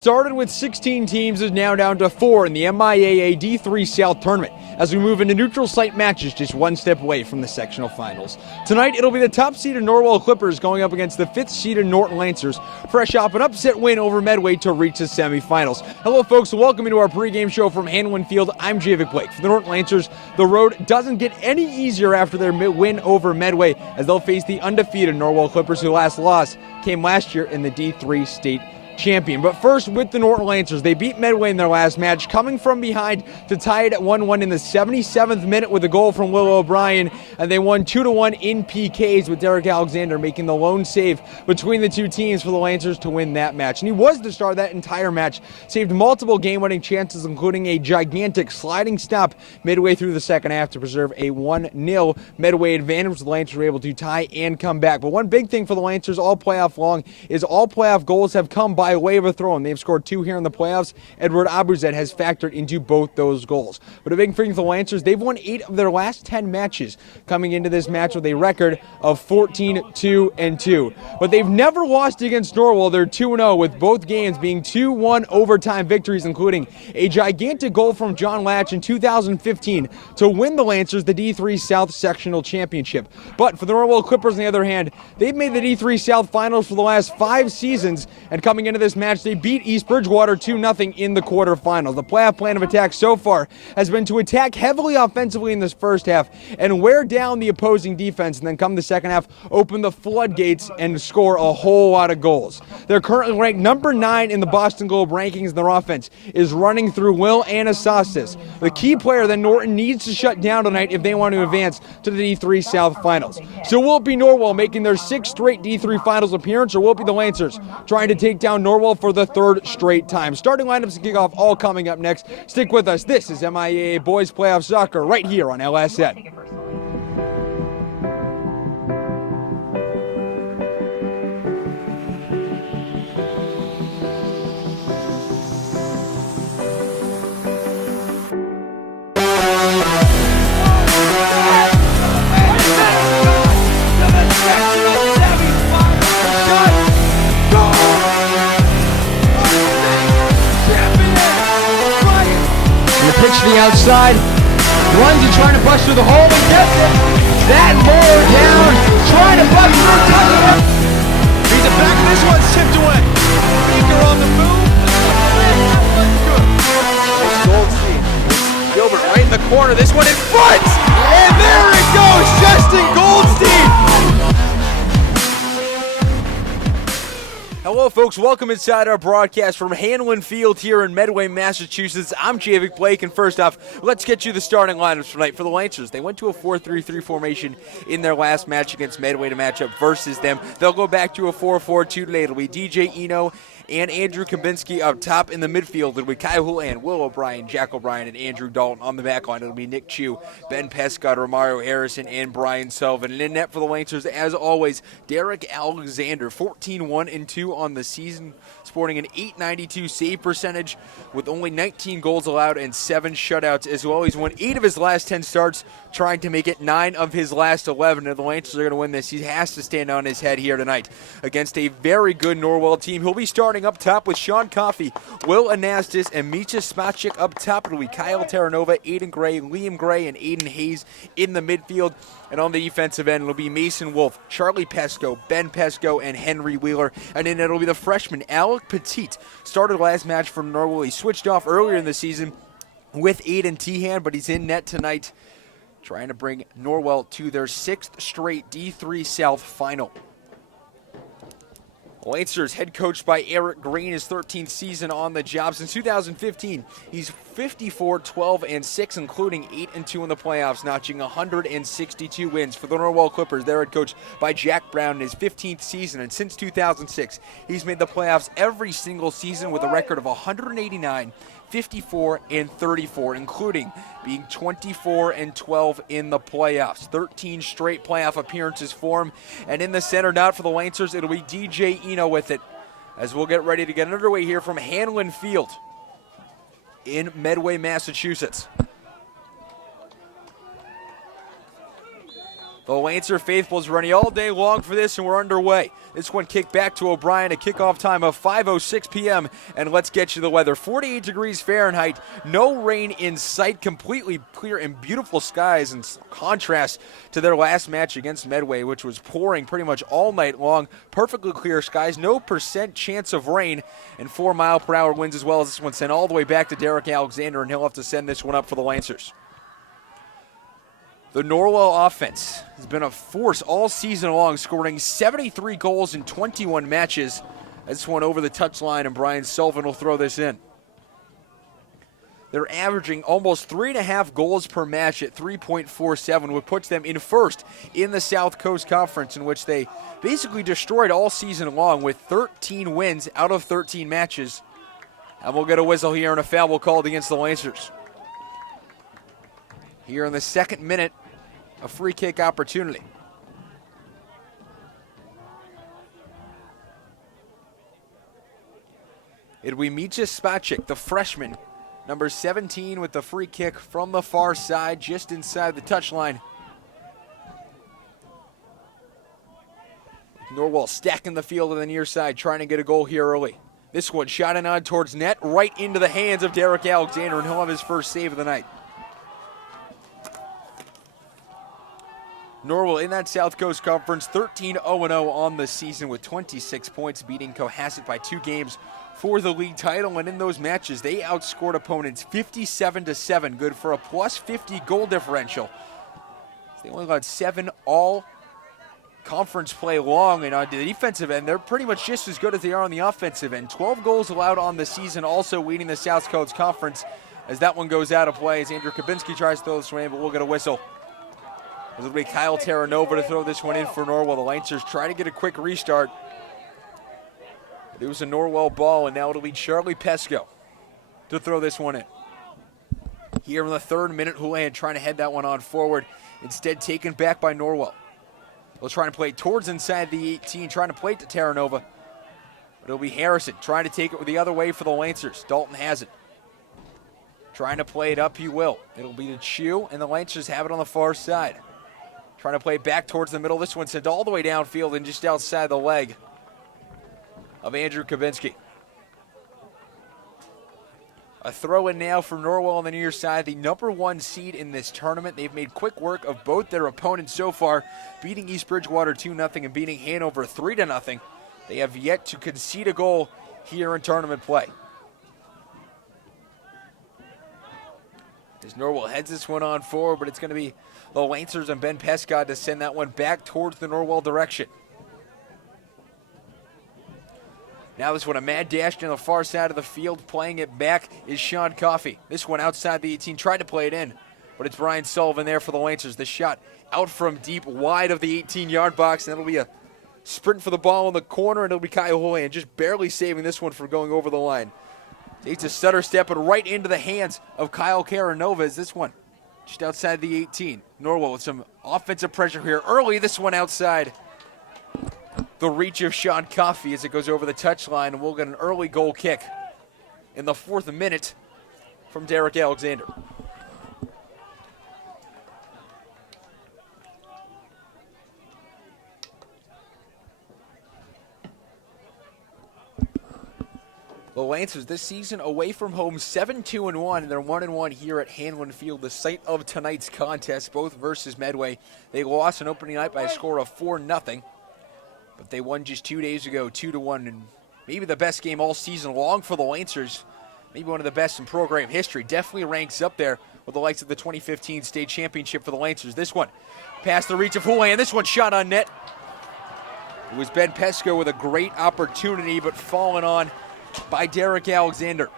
Started with 16 teams, is now down to 4 in the MIAA D3 South Tournament as we move into neutral site matches just one step away from the sectional finals. Tonight, it'll be the top seeded Norwell Clippers going up against the 5th seeded Norton Lancers, fresh off an upset win over Medway to reach the semifinals. Hello, folks, and welcome into our pregame show from Hanlon Field. I'm Javik Blake. For the Norton Lancers, the road doesn't get any easier after their win over Medway as they'll face the undefeated Norwell Clippers, who last loss came last year in the D3 state champion. But first, with the Norton Lancers, they beat Medway in their last match, coming from behind to tie it at 1-1 in the 77th minute with a goal from Will O'Brien, and they won 2-1 in PKs with Derek Alexander making the lone save between the two teams for the Lancers to win that match. And he was the star of that entire match, saved multiple game-winning chances, including a gigantic sliding stop midway through the second half to preserve a 1-0 Medway advantage. The Lancers were able to tie and come back. But one big thing for the Lancers all playoff long is all playoff goals have come by way of a throw, and they've scored 2 here in the playoffs. Edward Abuzet has factored into both those goals. But a big thing for the Lancers, they've won 8 of their last 10 matches coming into this match with a record of 14-2-2. But they've never lost against Norwell. They're 2-0 with both games being 2-1 overtime victories, including a gigantic goal from John Latch in 2015 to win the Lancers the D3 South Sectional Championship. But for the Norwell Clippers, on the other hand, they've made the D3 South Finals for the last 5 seasons, and coming into this match, they beat East Bridgewater 2-0 in the quarterfinals. The playoff plan of attack so far has been to attack heavily offensively in this first half and wear down the opposing defense, and then come the second half, open the floodgates and score a whole lot of goals. They're currently ranked number 9 in the Boston Globe rankings, and their offense is running through Will Anastassis, the key player that Norton needs to shut down tonight if they want to advance to the D3 South Finals. So will it be Norwell making their 6th straight D3 Finals appearance, or will it be the Lancers trying to take down Norwell for the 3rd straight time? Starting lineups and kickoff all coming up next. Stick with us. This is MIAA Boys Playoff Soccer right here on LSN. Pitch to the outside, runs and trying to bust through the hole and gets it. That mower down, trying to bust through, touching it. He's the back of this one, tipped away. Beaker on the move. It's Goldstein. Gilbert right in the corner. This one in front, and there it goes, Justin Goldstein. Hello, folks. Welcome inside our broadcast from Hanlon Field here in Medway, Massachusetts. I'm Javik Blake, and first off, let's get you the starting lineups tonight for the Lancers. They went to a 4-3-3 formation in their last match against Medway to match up versus them. They'll go back to a 4-4-2 today. It'll be DJ Eno and Andrew Kambinski up top. In the midfield, it'll be Kai Hulan, Will O'Brien, Jack O'Brien, and Andrew Dalton. On the back line, it'll be Nick Chu, Ben Pescott, Romario Harrison, and Brian Sullivan. And in net for the Lancers, as always, Derek Alexander, 14-1-2 on the season, sporting an .892 save percentage with only 19 goals allowed and 7 shutouts as well. He's won 8 of his last 10 starts, trying to make it 9 of his last 11. If the Lancers are going to win this, he has to stand on his head here tonight against a very good Norwell team. He'll be starting up top with Sean Coffey, Will Anastas, and Misha Spacek up top. It'll be Kyle Terranova, Aiden Gray, Liam Gray, and Aiden Hayes in the midfield. And on the defensive end, it'll be Mason Wolf, Charlie Pesco, Ben Pesco, and Henry Wheeler. And then it'll be the freshman, Alec Petit. Started last match for Norwell. He switched off earlier in the season with Aiden Tehan, but he's in net tonight, trying to bring Norwell to their 6th straight D3 South final. Lancers head coached by Eric Green, his 13th season on the job. Since 2015, he's 54-12-6, including 8-2 in the playoffs, notching 162 wins. For the Norwell Clippers, they're head coached by Jack Brown in his 15th season, and since 2006, he's made the playoffs every single season with a record of 189, 54, and 34, including being 24-12 in the playoffs. 13 straight playoff appearances for him. And in the center dot for the Lancers, it'll be DJ Eno with it, as we'll get ready to get underway here from Hanlon Field in Medway, Massachusetts. The Lancer faithfuls running all day long for this, and we're underway. This one kicked back to O'Brien, a kickoff time of 5:06 p.m., and let's get you the weather. 48 degrees Fahrenheit, no rain in sight, completely clear and beautiful skies in contrast to their last match against Medway, which was pouring pretty much all night long. Perfectly clear skies, no % chance of rain, and 4-mile-per-hour winds as well as this one sent all the way back to Derek Alexander, and he'll have to send this one up for the Lancers. The Norwell offense has been a force all season long, scoring 73 goals in 21 matches. This one over the touchline, and Brian Sullivan will throw this in. They're averaging almost 3.5 goals per match at 3.47, which puts them in first in the South Coast Conference, in which they basically destroyed all season long with 13 wins out of 13 matches. And we'll get a whistle here and a foul will called against the Lancers. Here in the second minute, a free kick opportunity. It'll be Mitja Spacek, the freshman, number 17, with the free kick from the far side, just inside the touchline. Norwell stacking the field on the near side, trying to get a goal here early. This one shot in on towards net, right into the hands of Derek Alexander, and he'll have his first save of the night. Norwell in that South Coast Conference, 13-0-0 on the season with 26 points, beating Cohasset by 2 games for the league title. And in those matches, they outscored opponents 57-7, good for a plus 50 goal differential. They only got 7 all-conference play long, and on the defensive end, they're pretty much just as good as they are on the offensive end. 12 goals allowed on the season, also leading the South Coast Conference, as that one goes out of play as Andrew Kabinski tries to throw this one in, but we'll get a whistle. It'll be Kyle Terranova to throw this one in for Norwell. The Lancers try to get a quick restart. It was a Norwell ball, and now it'll be Charlie Pesco to throw this one in. Here in the third minute, Houlihan trying to head that one on forward. Instead taken back by Norwell. They'll try to play towards inside the 18, trying to play it to Terranova. But it'll be Harrison trying to take it the other way for the Lancers. Dalton has it. Trying to play it up, he will. It'll be to Chew, and the Lancers have it on the far side. Trying to play back towards the middle. This one sent all the way downfield and just outside the leg of Andrew Kabinski. A throw in now for Norwell on the near side, the number 1 seed in this tournament. They've made quick work of both their opponents so far, beating East Bridgewater 2-0 and beating Hanover 3-0. They have yet to concede a goal here in tournament play. As Norwell heads this one on forward, but it's going to be the Lancers and Ben Pescott to send that one back towards the Norwell direction. Now this one, a mad dash on the far side of the field. Playing it back is Sean Coffey. This one outside the 18, tried to play it in, but it's Brian Sullivan there for the Lancers. The shot out from deep, wide of the 18-yard box, and it'll be a sprint for the ball in the corner, and it'll be Kyle Houlihan just barely saving this one from going over the line. Takes a stutter step and right into the hands of Kyle Terranova as this one just outside the 18. Norwell with some offensive pressure here early. This one outside the reach of Sean Coffey as it goes over the touchline, and we'll get an early goal kick in the 4th minute from Derek Alexander. The Lancers this season away from home 7-2-1, and they're 1-1 here at Hanlon Field, the site of tonight's contest, both versus Medway. They lost on opening night by a score of 4-0, but they won just 2 days ago, 2-1, and maybe the best game all season long for the Lancers. Maybe one of the best in program history. Definitely ranks up there with the likes of the 2015 state championship for the Lancers. This one past the reach of Houlihan. This one shot on net. It was Ben Pesco with a great opportunity, but fallen on by Derek Alexander.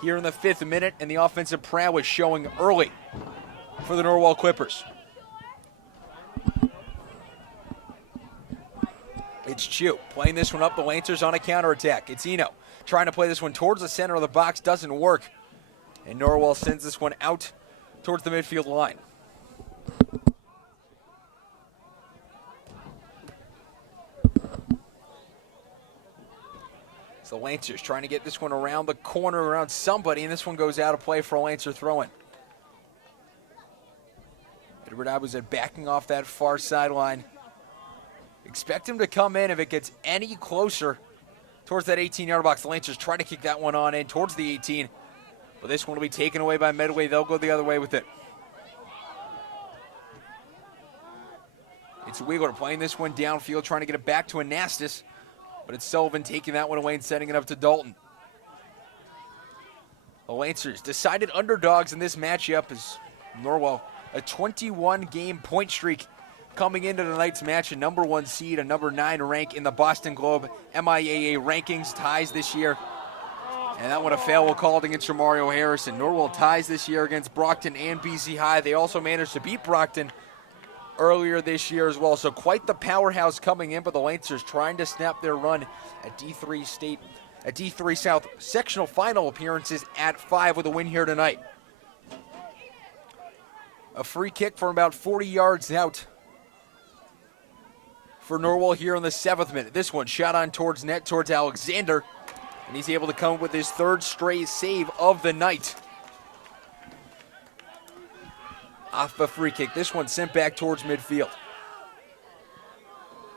Here in the 5th minute, and the offensive prowess showing early for the Norwell Clippers. It's Chew playing this one up. The Lancers on a counterattack. It's Eno trying to play this one towards the center of the box. Doesn't work. And Norwell sends this one out towards the midfield line. So Lancers trying to get this one around the corner, around somebody, and this one goes out of play for a Lancer throw-in. Edward Abuzet backing off that far sideline. Expect him to come in if it gets any closer towards that 18-yard box. The Lancers try to kick that one on in towards the 18, but this one will be taken away by Medway. They'll go the other way with it. It's Wheeler playing this one downfield, trying to get it back to Anastas, but it's Sullivan taking that one away and setting it up to Dalton. The Lancers decided underdogs in this matchup as Norwell, a 21-game point streak coming into tonight's match, a number 1 seed, a number 9 rank in the Boston Globe MIAA rankings, ties this year. And that one a foul called against Romario Harrison. Norwell ties this year against Brockton and BC High. They also managed to beat Brockton earlier this year as well. So quite the powerhouse coming in, but the Lancers trying to snap their run at D3 South sectional final appearances at 5 with a win here tonight. A free kick from about 40 yards out for Norwell here in the 7th minute. This one shot on towards net, towards Alexander, and he's able to come up with his 3rd straight save of the night. Off a free kick. This one sent back towards midfield.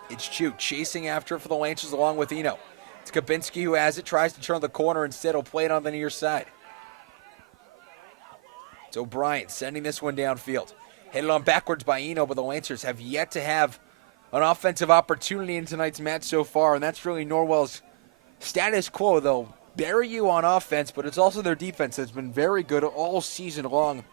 It's Chu chasing after it for the Lancers along with Eno. It's Kabinski who has it, tries to turn the corner, instead he'll play it on the near side. It's O'Brien sending this one downfield. Headed on backwards by Eno, but the Lancers have yet to have an offensive opportunity in tonight's match so far, and that's really Norwell's status quo. They'll bury you on offense, but it's also their defense that's been very good all season long.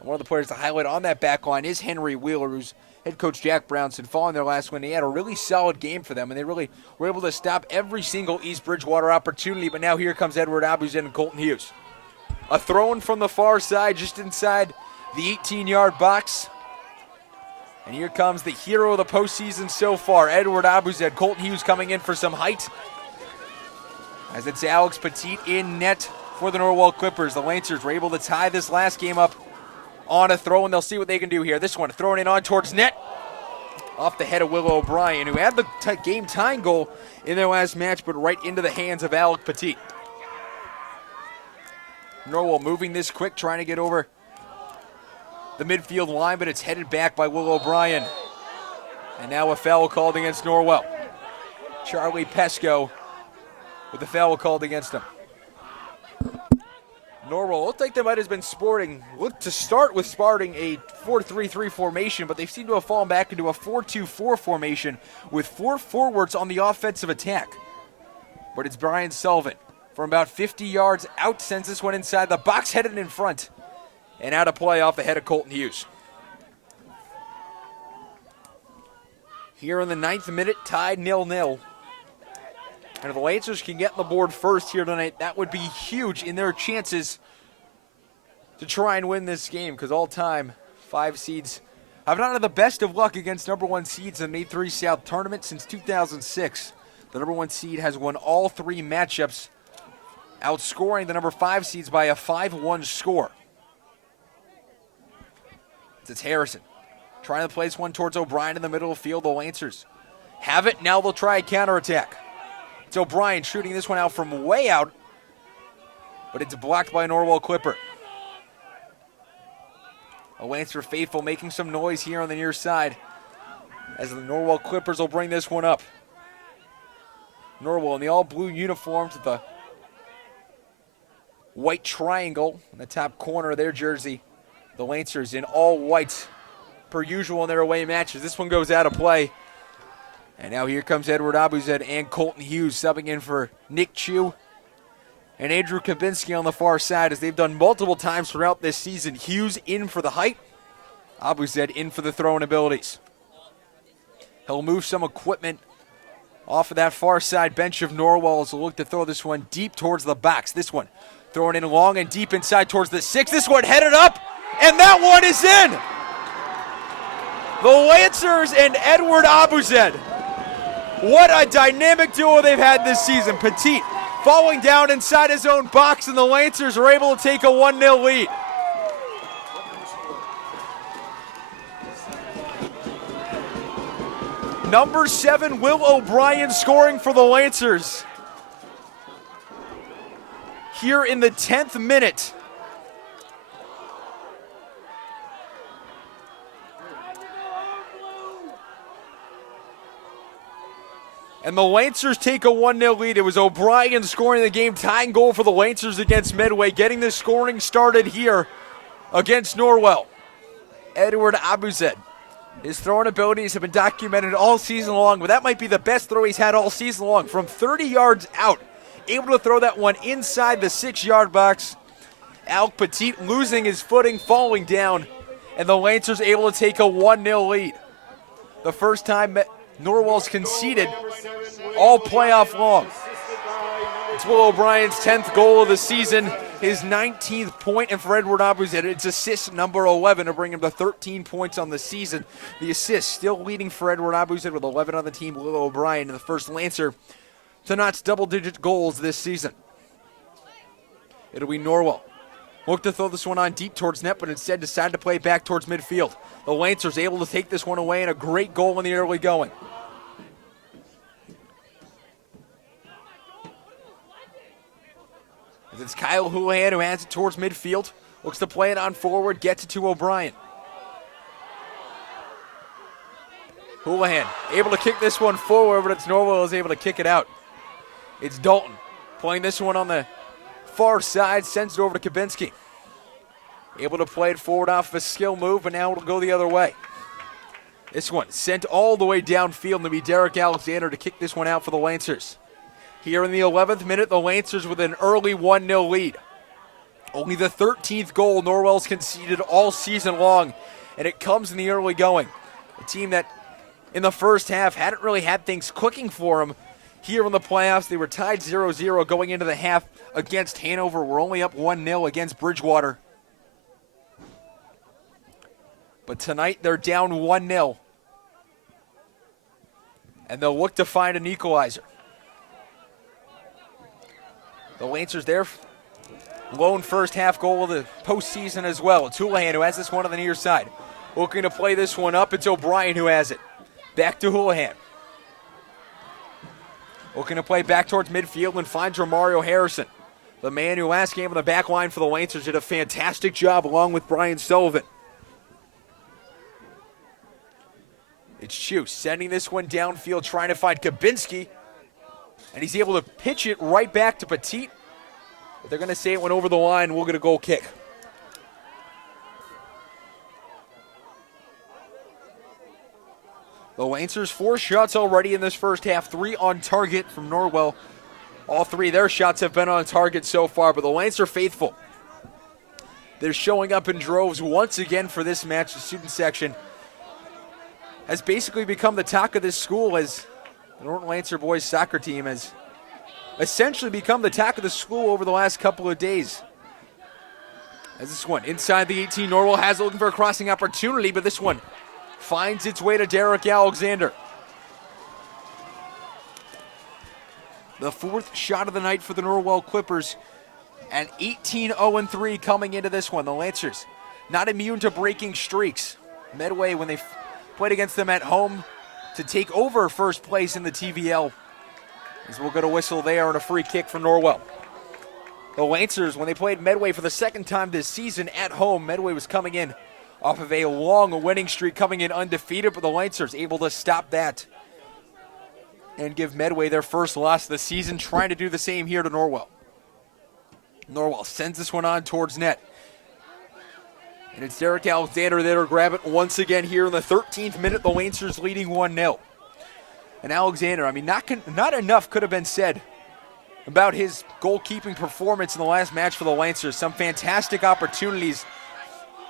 And one of the players to highlight on that back line is Henry Wheeler, who's head coach Jack Brownson. Following their last win, he had a really solid game for them, and they really were able to stop every single East Bridgewater opportunity. But now here comes Edward Abuzet and Colton Hughes. A throw-in from the far side, just inside the 18-yard box. And here comes the hero of the postseason so far, Edward Abuzet. Colton Hughes coming in for some height, as it's Alex Petit in net for the Norwell Clippers. The Lancers were able to tie this last game up on a throw, and they'll see what they can do here. This one thrown in on towards net, off the head of Willow O'Brien, who had the game-tying goal in their last match, but right into the hands of Alex Petit. Norwell moving this quick, trying to get over the midfield line, but it's headed back by Will O'Brien. And now a foul called against Norwell. Charlie Pesco with the foul called against him. Norwell looked like they might have been looked to start with sporting a 4-3-3 formation, but they seem to have fallen back into a 4-2-4 formation with 4 forwards on the offensive attack. But it's Brian Sullivan from about 50 yards out, sends this one inside the box, headed in front, and out of play off the head of Colton Hughes. Here in the 9th minute, tied 0-0. And if the Lancers can get on the board first here tonight, that would be huge in their chances to try and win this game, because all time, 5 seeds have not had the best of luck against number 1 seeds in the D3 South tournament since 2006. The number 1 seed has won all 3 matchups, outscoring the number 5 seeds by a 5-1 score. It's Harrison trying to place one towards O'Brien in the middle of the field. The Lancers have it. Now they'll try a counterattack. It's O'Brien shooting this one out from way out, but it's blocked by a Norwell Clipper. A Lancer faithful making some noise here on the near side as the Norwell Clippers will bring this one up. Norwell in the all-blue uniforms with the white triangle in the top corner of their jersey. The Lancers in all white, per usual in their away matches. This one goes out of play. And now here comes Edward Abuzet and Colton Hughes subbing in for Nick Chu and Andrew Kabinski on the far side, as they've done multiple times throughout this season. Hughes in for the height, Abuzet in for the throwing abilities. He'll move some equipment off of that far side bench of Norwell as he'll look to throw this one deep towards the box. This one thrown in long and deep inside towards the 6. This one headed up, and that one is in. The Lancers and Edward Abuzet. What a dynamic duo they've had this season. Petit falling down inside his own box, and the Lancers are able to take a 1-0 lead. Number 7, Will O'Brien scoring for the Lancers. Here in the 10th minute. And the Lancers take a 1-0 lead. It was O'Brien scoring the game-tying goal for the Lancers against Medway, getting the scoring started here against Norwell. Edward Abuzed. His throwing abilities have been documented all season long, but that might be the best throw he's had all season long. From 30 yards out, able to throw that one inside the 6-yard box. Alec Petit losing his footing, falling down, and the Lancers able to take a 1-0 lead. The first time Norwell's conceded all playoff long. It's Will O'Brien's 10th goal of the season, his 19th point, and for Edward Abuzed, it's assist number 11 to bring him to 13 points on the season. The assist still leading for Edward Abuzed with 11 on the team. Will O'Brien, the first Lancer to notch double-digit goals this season. It'll be Norwell. Looked to throw this one on deep towards net, but instead decided to play it back towards midfield. The Lancers able to take this one away, and a great goal in the early going. It's Kyle Houlihan who hands it towards midfield. Looks to play it on forward, gets it to O'Brien. Houlihan able to kick this one forward, but it's Norwell is able to kick it out. It's Dalton playing this one on the far side, sends it over to Kabinski. Able to play it forward off of a skill move, but now it'll go the other way. This one sent all the way downfield, and it'll be Derek Alexander to kick this one out for the Lancers. Here in the 11th minute, the Lancers with an early 1-0 lead. Only the 13th goal Norwell's conceded all season long, and it comes in the early going. A team that in the first half hadn't really had things clicking for them. Here in the playoffs, they were tied 0-0 going into the half against Hanover. We're only up 1-0 against Bridgewater. But tonight they're down 1-0. And they'll look to find an equalizer. The Lancers there, lone first half goal of the postseason as well. It's Houlihan who has this one on the near side. Looking to play this one up, it's O'Brien who has it. Back to Houlihan. Looking to play back towards midfield and finds Romario Harrison. The man who last game on the back line for the Lancers did a fantastic job along with Brian Sullivan. It's Chu sending this one downfield, trying to find Kabinski. And he's able to pitch it right back to Petit. But they're going to say it went over the line. We'll get a goal kick. The Lancers 4 shots already in this first half. 3 on target from Norwell. All 3 of their shots have been on target so far, but the Lancers faithful. They're showing up in droves once again for this match. The student section has basically become the talk of this school, as the Norton Lancer boys soccer team has essentially become the talk of the school over the last couple of days. As this one inside the 18, Norwell has it looking for a crossing opportunity, but this one finds its way to Derek Alexander. The 4th shot of the night for the Norwell Clippers, and 18-0-3 coming into this one. The Lancers not immune to breaking streaks. Medway, when they played against them at home to take over first place in the TVL, as we'll get a whistle there and a free kick from Norwell. The Lancers, when they played Medway for the second time this season at home, Medway was coming in off of a long winning streak, coming in undefeated, but the Lancers able to stop that and give Medway their first loss of the season, trying to do the same here to Norwell. Norwell sends this one on towards net. And it's Derek Alexander there to grab it once again here in the 13th minute. The Lancers leading 1-0. And Alexander, I mean, not enough could have been said about his goalkeeping performance in the last match for the Lancers. Some fantastic opportunities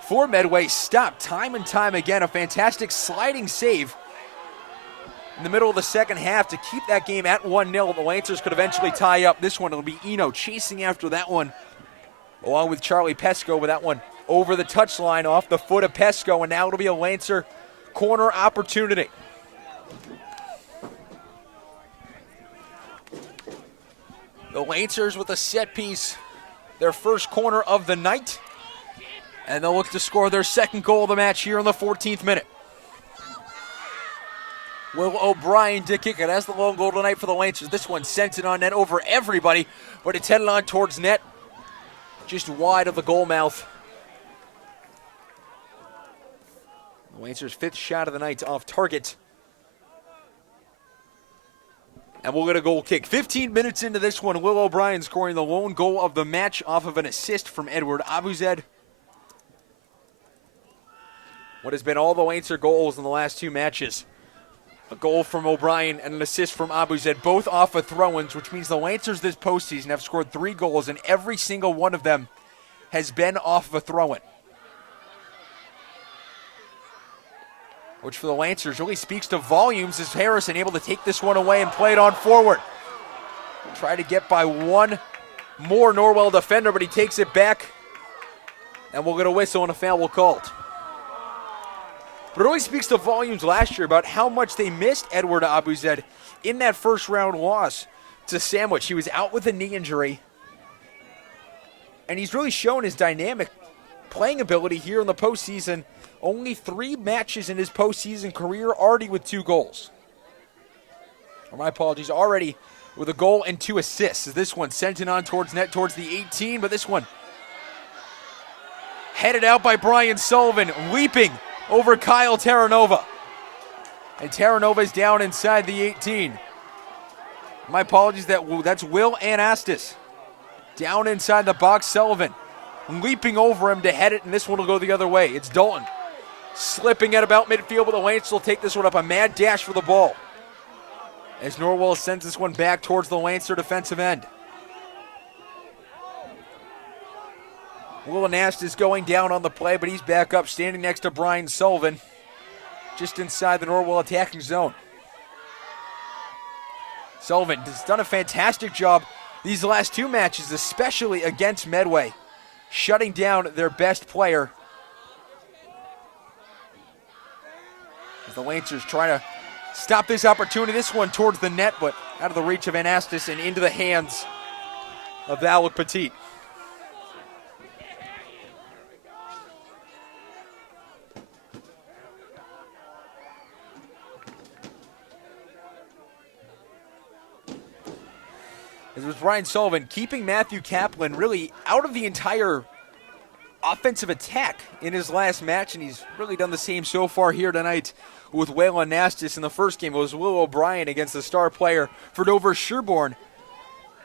for Medway, stopped time and time again. A fantastic sliding save in the middle of the second half to keep that game at 1-0. The Lancers could eventually tie up. This one, it'll be Eno chasing after that one, along with Charlie Pesco with that one over the touchline off the foot of Pesco, and now it'll be a Lancer corner opportunity. The Lancers with a set piece, their first corner of the night, and they'll look to score their second goal of the match here in the 14th minute. Will O'Brien to kick it as the lone goal tonight for the Lancers. This one sent it on net over everybody, but it's headed on towards net, just wide of the goal mouth. The Lancers' 5th shot of the night off target. And we'll get a goal kick. 15 minutes into this one, Will O'Brien scoring the lone goal of the match off of an assist from Edward Abuzed. What has been all the Leinster goals in the last two matches. A goal from O'Brien and an assist from Abuzed, both off of throw-ins, which means the Lancers this postseason have scored 3 goals, and every single one of them has been off of a throw-in. Which for the Lancers really speaks to volumes, as Harrison able to take this one away and play it on forward. Try to get by one more Norwell defender, but he takes it back. And we'll get a whistle and a foul will called. But it really speaks to volumes last year about how much they missed Edward Abuzed in that first round loss to Sandwich. He was out with a knee injury. And he's really shown his dynamic playing ability here in the postseason. Only 3 matches in his postseason career, already with 2 goals. Or my apologies, already with a goal and 2 assists. This one sent it on towards net, towards the 18, but this one headed out by Brian Sullivan, leaping over Kyle Terranova. And Terranova is down inside the 18. My apologies, that's Will Anastas. Down inside the box, Sullivan leaping over him to head it, and this one will go the other way. It's Dalton slipping at about midfield, but the Lancers will take this one up. A mad dash for the ball as Norwell sends this one back towards the Lancer defensive end. Will Anastas is going down on the play, but he's back up, standing next to Brian Sullivan, just inside the Norwell attacking zone. Sullivan has done a fantastic job these last 2 matches, especially against Medway, shutting down their best player. As the Lancers try to stop this opportunity. This one towards the net, but out of the reach of Anastas and into the hands of Alec Petit. It was Brian Sullivan keeping Matthew Kaplan really out of the entire offensive attack in his last match, and he's really done the same so far here tonight with Waylon Nastis. In the first game, it was Will O'Brien against the star player for Dover Sherborne,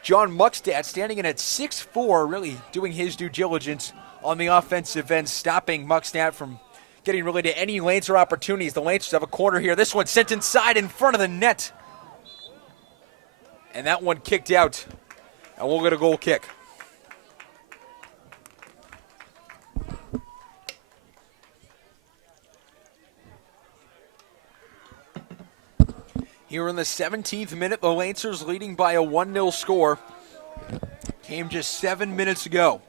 John Muckstadt, standing in at 6'4", really doing his due diligence on the offensive end, stopping Muckstadt from getting really to any Lancer opportunities. The Lancers have a corner here. This one sent inside in front of the net. And that one kicked out, and we'll get a goal kick. Here in the 17th minute, the Lancers leading by a 1-0 score. Came just 7 minutes ago.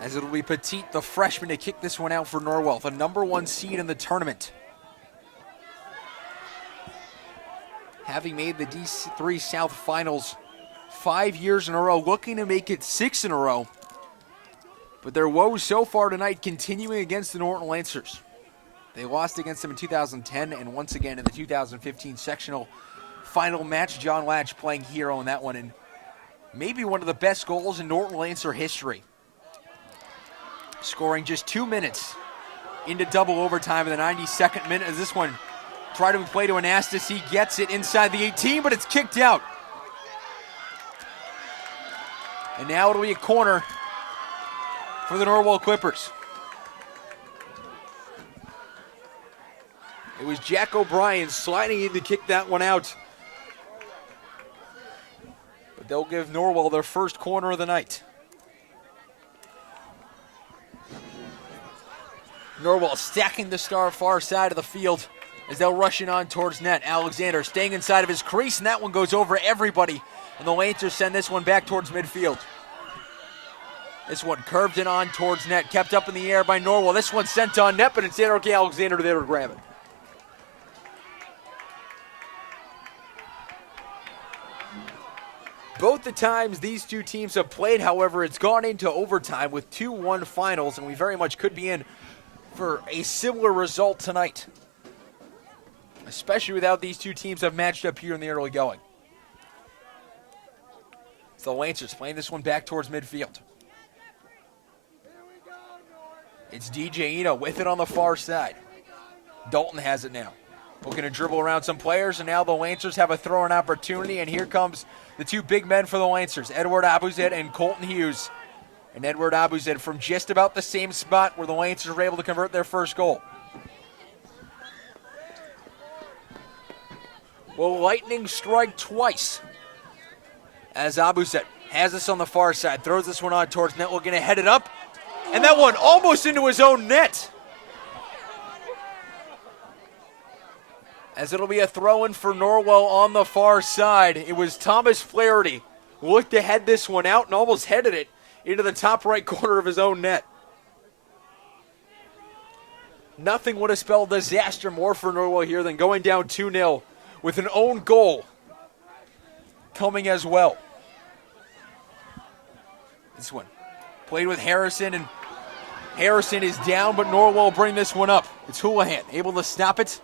As it'll be Petit, the freshman, to kick this one out for Norwell, the number 1 seed in the tournament. Having made the D3 South Finals 5 years in a row, looking to make it 6 in a row. But their woes so far tonight continuing against the Norton Lancers. They lost against them in 2010 and once again in the 2015 sectional final match. John Latch playing hero in that one, and maybe one of the best goals in Norton Lancer history. Scoring just 2 minutes into double overtime in the 92nd minute as this one tried to play to Anastas. He gets it inside the 18, but it's kicked out. And now it'll be a corner for the Norwell Clippers. It was Jack O'Brien sliding in to kick that one out. But they'll give Norwell their first corner of the night. Norwell stacking the star far side of the field as they'll rush it on towards net. Alexander staying inside of his crease, and that one goes over everybody. And the Lancers send this one back towards midfield. This one curved it on towards net, kept up in the air by Norwell. This one sent on net, but instead, okay, Alexander there to grab it. Both the times these two teams have played, however, it's gone into overtime with 2-1 finals, and we very much could be in for a similar result tonight, especially without these two teams have matched up here in the early going. So the Lancers playing this one back towards midfield. It's DJ Eno with it on the far side. Dalton has it now. Looking to dribble around some players, and now the Lancers have a throw-in opportunity, and here comes the two big men for the Lancers, Edward Abuzet and Colton Hughes. And Edward Abuzet from just about the same spot where the Lancers were able to convert their first goal. Will lightning strike twice? As Abuzet has this on the far side, throws this one on towards net, looking to head it up, and that one almost into his own net. As it'll be a throw-in for Norwell on the far side. It was Thomas Flaherty looked to head this one out and almost headed it into the top right corner of his own net. Nothing would have spelled disaster more for Norwell here than going down 2-0 with an own goal coming as well. This one played with Harrison, and Harrison is down, but Norwell will bring this one up. It's Houlihan able to stop it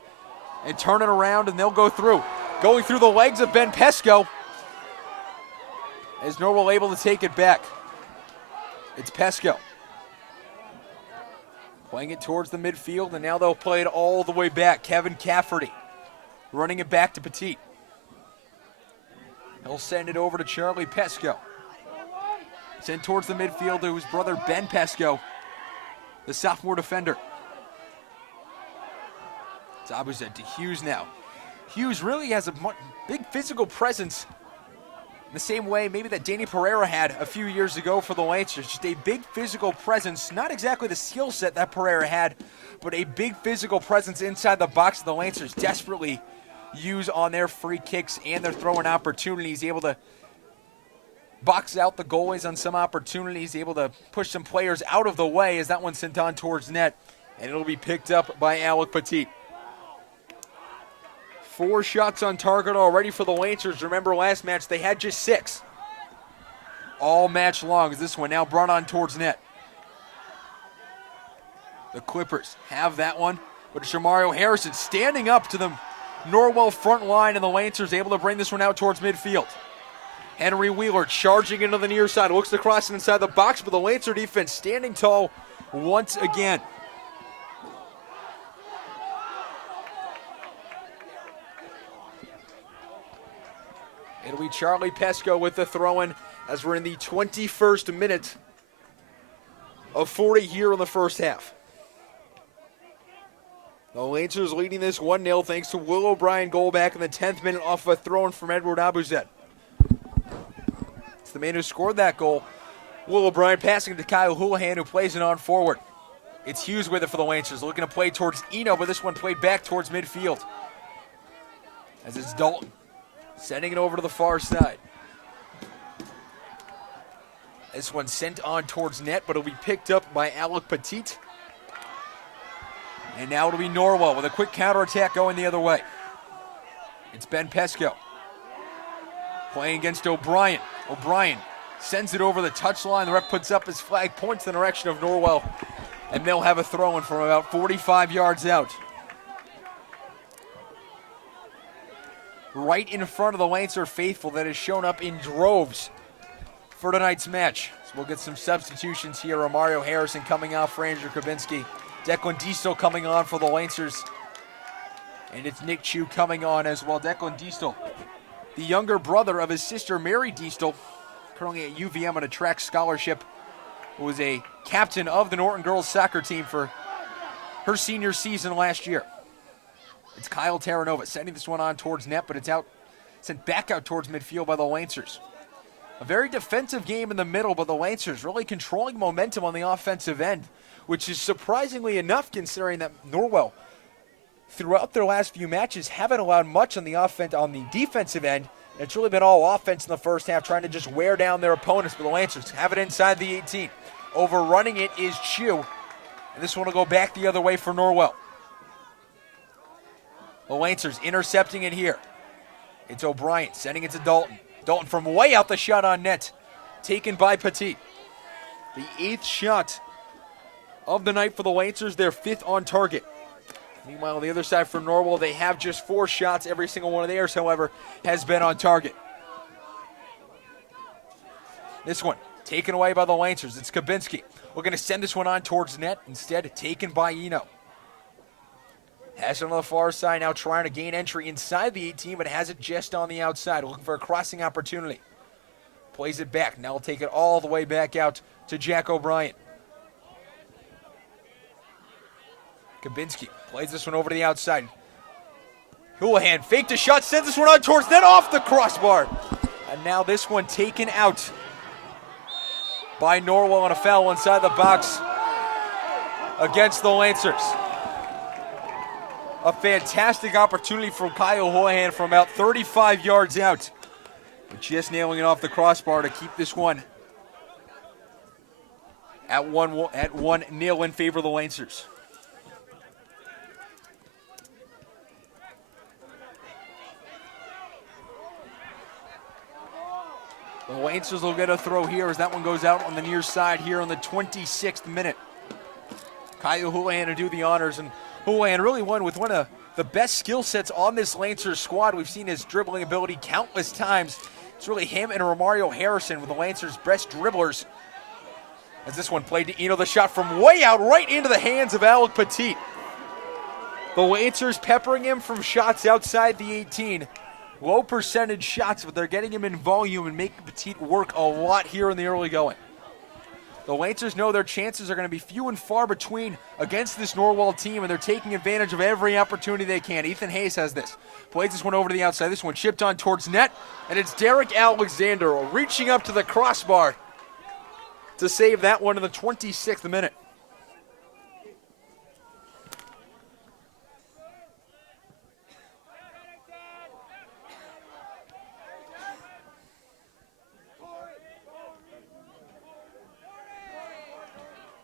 and turn it around, and they'll go through. Going through the legs of Ben Pesco. As Norwell able to take it back. It's Pesco. Playing it towards the midfield, and now they'll play it all the way back. Kevin Cafferty running it back to Petit. He'll send it over to Charlie Pesco. Sent towards the midfield to his brother Ben Pesco, the sophomore defender. It's Abuzet to Hughes now. Hughes really has a big physical presence in the same way maybe that Danny Pereira had a few years ago for the Lancers. Just a big physical presence, not exactly the skill set that Pereira had, but a big physical presence inside the box the Lancers desperately use on their free kicks and their throwing opportunities. Able to box out the goalies on some opportunities, able to push some players out of the way as that one's sent on towards net, and it'll be picked up by Alec Petit. 4 shots on target already for the Lancers. Remember last match they had just 6. All match long as this one now brought on towards net. The Clippers have that one, but it's Shamario Harrison standing up to the Norwell front line, and the Lancers able to bring this one out towards midfield. Henry Wheeler charging into the near side, looks to cross it inside the box, but the Lancer defense standing tall once again. It'll be Charlie Pesco with the throw-in as we're in the 21st minute of 40 here in the first half. The Lancers leading this 1-0 thanks to Will O'Brien goal back in the 10th minute off of a throw-in from Edward Abuzet. It's the man who scored that goal. Will O'Brien passing to Kyle Houlihan, who plays it on forward. It's Hughes with it for the Lancers, looking to play towards Eno, but this one played back towards midfield. As it's Dalton sending it over to the far side. This one sent on towards net, but it'll be picked up by Alec Petit. And now it'll be Norwell with a quick counterattack going the other way. It's Ben Pesco playing against O'Brien. O'Brien sends it over the touchline. The ref puts up his flag, points in the direction of Norwell, and they'll have a throw-in from about 45 yards out. Right in front of the Lancer faithful that has shown up in droves for tonight's match. So we'll get some substitutions here. Romario Harrison coming out for Andrew Kabinski. Declan Diestel coming on for the Lancers. And it's Nick Chu coming on as well. Declan Diestel, the younger brother of his sister Mary Diestel, currently at UVM on a track scholarship, who was a captain of the Norton girls soccer team for her senior season last year. It's Kyle Terranova sending this one on towards net, but it's out, sent back out towards midfield by the Lancers. A very defensive game in the middle, but the Lancers really controlling momentum on the offensive end, which is surprisingly enough considering that Norwell, throughout their last few matches, haven't allowed much on the defensive end. It's really been all offense in the first half, trying to just wear down their opponents, but the Lancers have it inside the 18. Overrunning it is Chu, and this one will go back the other way for Norwell. The Lancers intercepting it here. It's O'Brien sending it to Dalton. Dalton from way out the shot on net, taken by Petit. The 8th shot of the night for the Lancers, their 5th on target. Meanwhile, on the other side for Norwell, they have just 4 shots. Every single one of theirs, however, has been on target. This one taken away by the Lancers. It's Kabinski. We're going to send this one on towards net. Instead, taken by Eno. Has it on the far side, now trying to gain entry inside the 18, but has it just on the outside, looking for a crossing opportunity. Plays it back, now will take it all the way back out to Jack O'Brien. Kabinski plays this one over to the outside. Houlihan faked a shot, sends this one on towards net, off the crossbar. And now this one taken out by Norwell on a foul inside the box against the Lancers. A fantastic opportunity from Kyle Houlihan from about 35 yards out. But just nailing it off the crossbar to keep this one at 1-0 in favor of the Lancers. The Lancers will get a throw here as that one goes out on the near side here on the 26th minute. Kyle Houlihan to do the honors, and Houlihan really won with one of the best skill sets on this Lancers squad. We've seen his dribbling ability countless times. It's really him and Romario Harrison with the Lancers' best dribblers. As this one played to Eno, the shot from way out right into the hands of Alec Petit. The Lancers peppering him from shots outside the 18. Low percentage shots, but they're getting him in volume and making Petit work a lot here in the early going. The Lancers know their chances are going to be few and far between against this Norwell team, and they're taking advantage of every opportunity they can. Ethan Hayes has this. Plays this one over to the outside. This one chipped on towards net, and it's Derek Alexander reaching up to the crossbar to save that one in the 26th minute.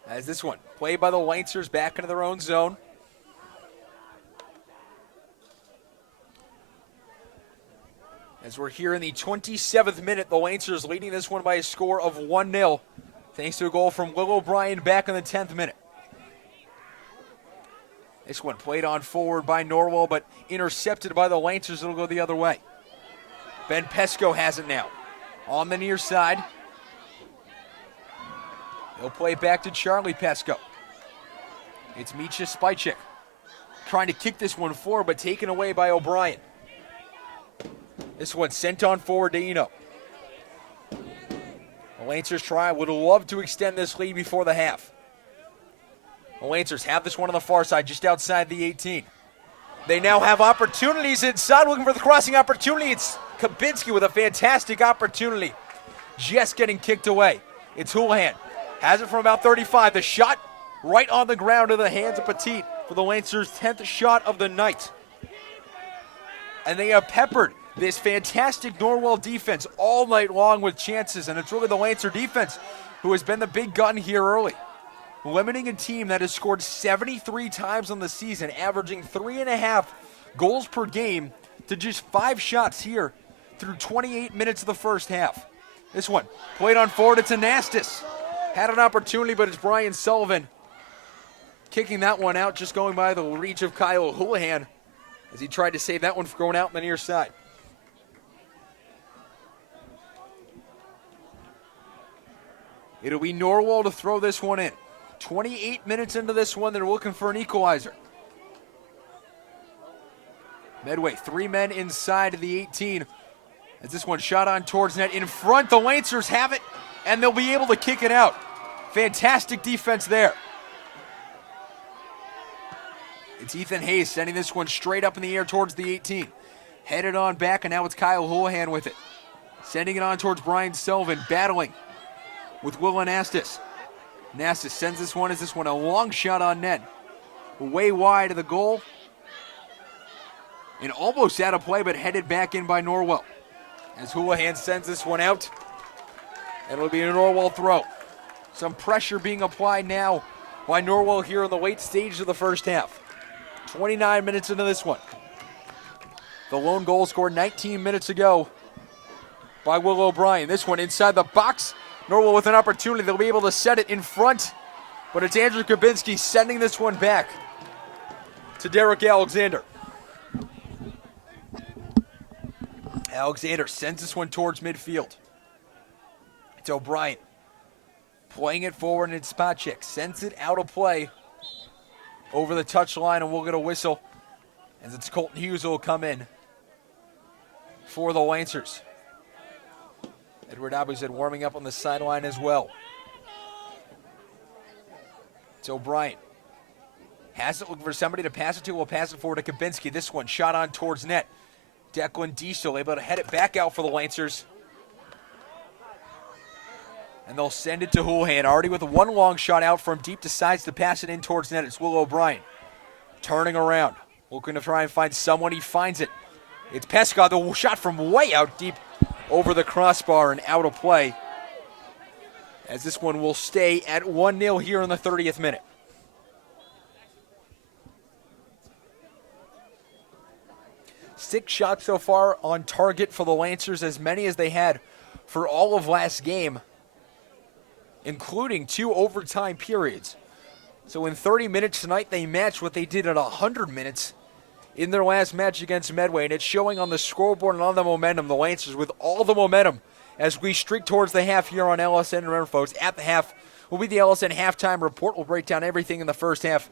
As this one played by the Lancers back into their own zone. As we're here in the 27th minute, the Lancers leading this one by a score of 1-0, thanks to a goal from Will O'Brien back in the 10th minute. This one played on forward by Norwell, but intercepted by the Lancers. It'll go the other way. Ben Pesco has it now on the near side. He'll play it back to Charlie Pesco. It's Misha Spychik trying to kick this one forward, but taken away by O'Brien. This one sent on forward to Eno. The Lancers would love to extend this lead before the half. The Lancers have this one on the far side, just outside the 18. They now have opportunities inside, looking for the crossing opportunity. It's Kabinski with a fantastic opportunity, just getting kicked away. It's Houlihan. Has it from about 35. The shot right on the ground in the hands of Petit for the Lancers' 10th shot of the night. And they have peppered this fantastic Norwell defense all night long with chances, and it's really the Lancer defense who has been the big gun here early, limiting a team that has scored 73 times on the season, averaging 3.5 goals per game, to just 5 shots here through 28 minutes of the first half. This one played on forward. It's Anastas. Had an opportunity, but it's Brian Sullivan kicking that one out, just going by the reach of Kyle Houlihan as he tried to save that one from going out on the near side. It'll be Norwell to throw this one in. 28 minutes into this one, they're looking for an equalizer. Medway, 3 men inside of the 18. As this one shot on towards net in front, the Lancers have it, and they'll be able to kick it out. Fantastic defense there. It's Ethan Hayes sending this one straight up in the air towards the 18. Headed on back, and now it's Kyle Houlihan with it. Sending it on towards Brian Sullivan, battling with Will Anastas. Anastas sends this one. Is this one a long shot on net? Way wide of the goal. And almost out of play, but headed back in by Norwell. As Houlihan sends this one out. And it'll be a Norwell throw. Some pressure being applied now by Norwell here in the late stage of the first half. 29 minutes into this one. The lone goal scored 19 minutes ago by Will O'Brien. This one inside the box. Norwell with an opportunity. They'll be able to set it in front. But it's Andrew Kabinski sending this one back to Derek Alexander. Alexander sends this one towards midfield. It's O'Brien playing it forward, and it's Spacek sends it out of play over the touchline, and we'll get a whistle As it's Colton Hughes who will come in for the Lancers. Edward Abuzid warming up on the sideline as well. It's O'Brien. Has it, looking for somebody to pass it to. Will pass it forward to Kabinski. This one shot on towards net. Declan Diesel able to head it back out for the Lancers. And they'll send it to Houlihan. Already with one long shot out from deep, decides to pass it in towards net. It's Will O'Brien. Turning around. Looking to try and find someone. He finds it. It's Pescott. The shot from way out deep over the crossbar and out of play. As this one will stay at 1-0 here in the 30th minute. Six shots so far on target for the Lancers, as many as they had for all of last game, including 2 overtime periods. So in 30 minutes tonight, they matched what they did at 100 minutes in their last match against Medway, and it's showing on the scoreboard and on the momentum. The Lancers with all the momentum as we streak towards the half here on LSN. And remember, folks, at the half will be the LSN halftime report. We'll break down everything in the first half.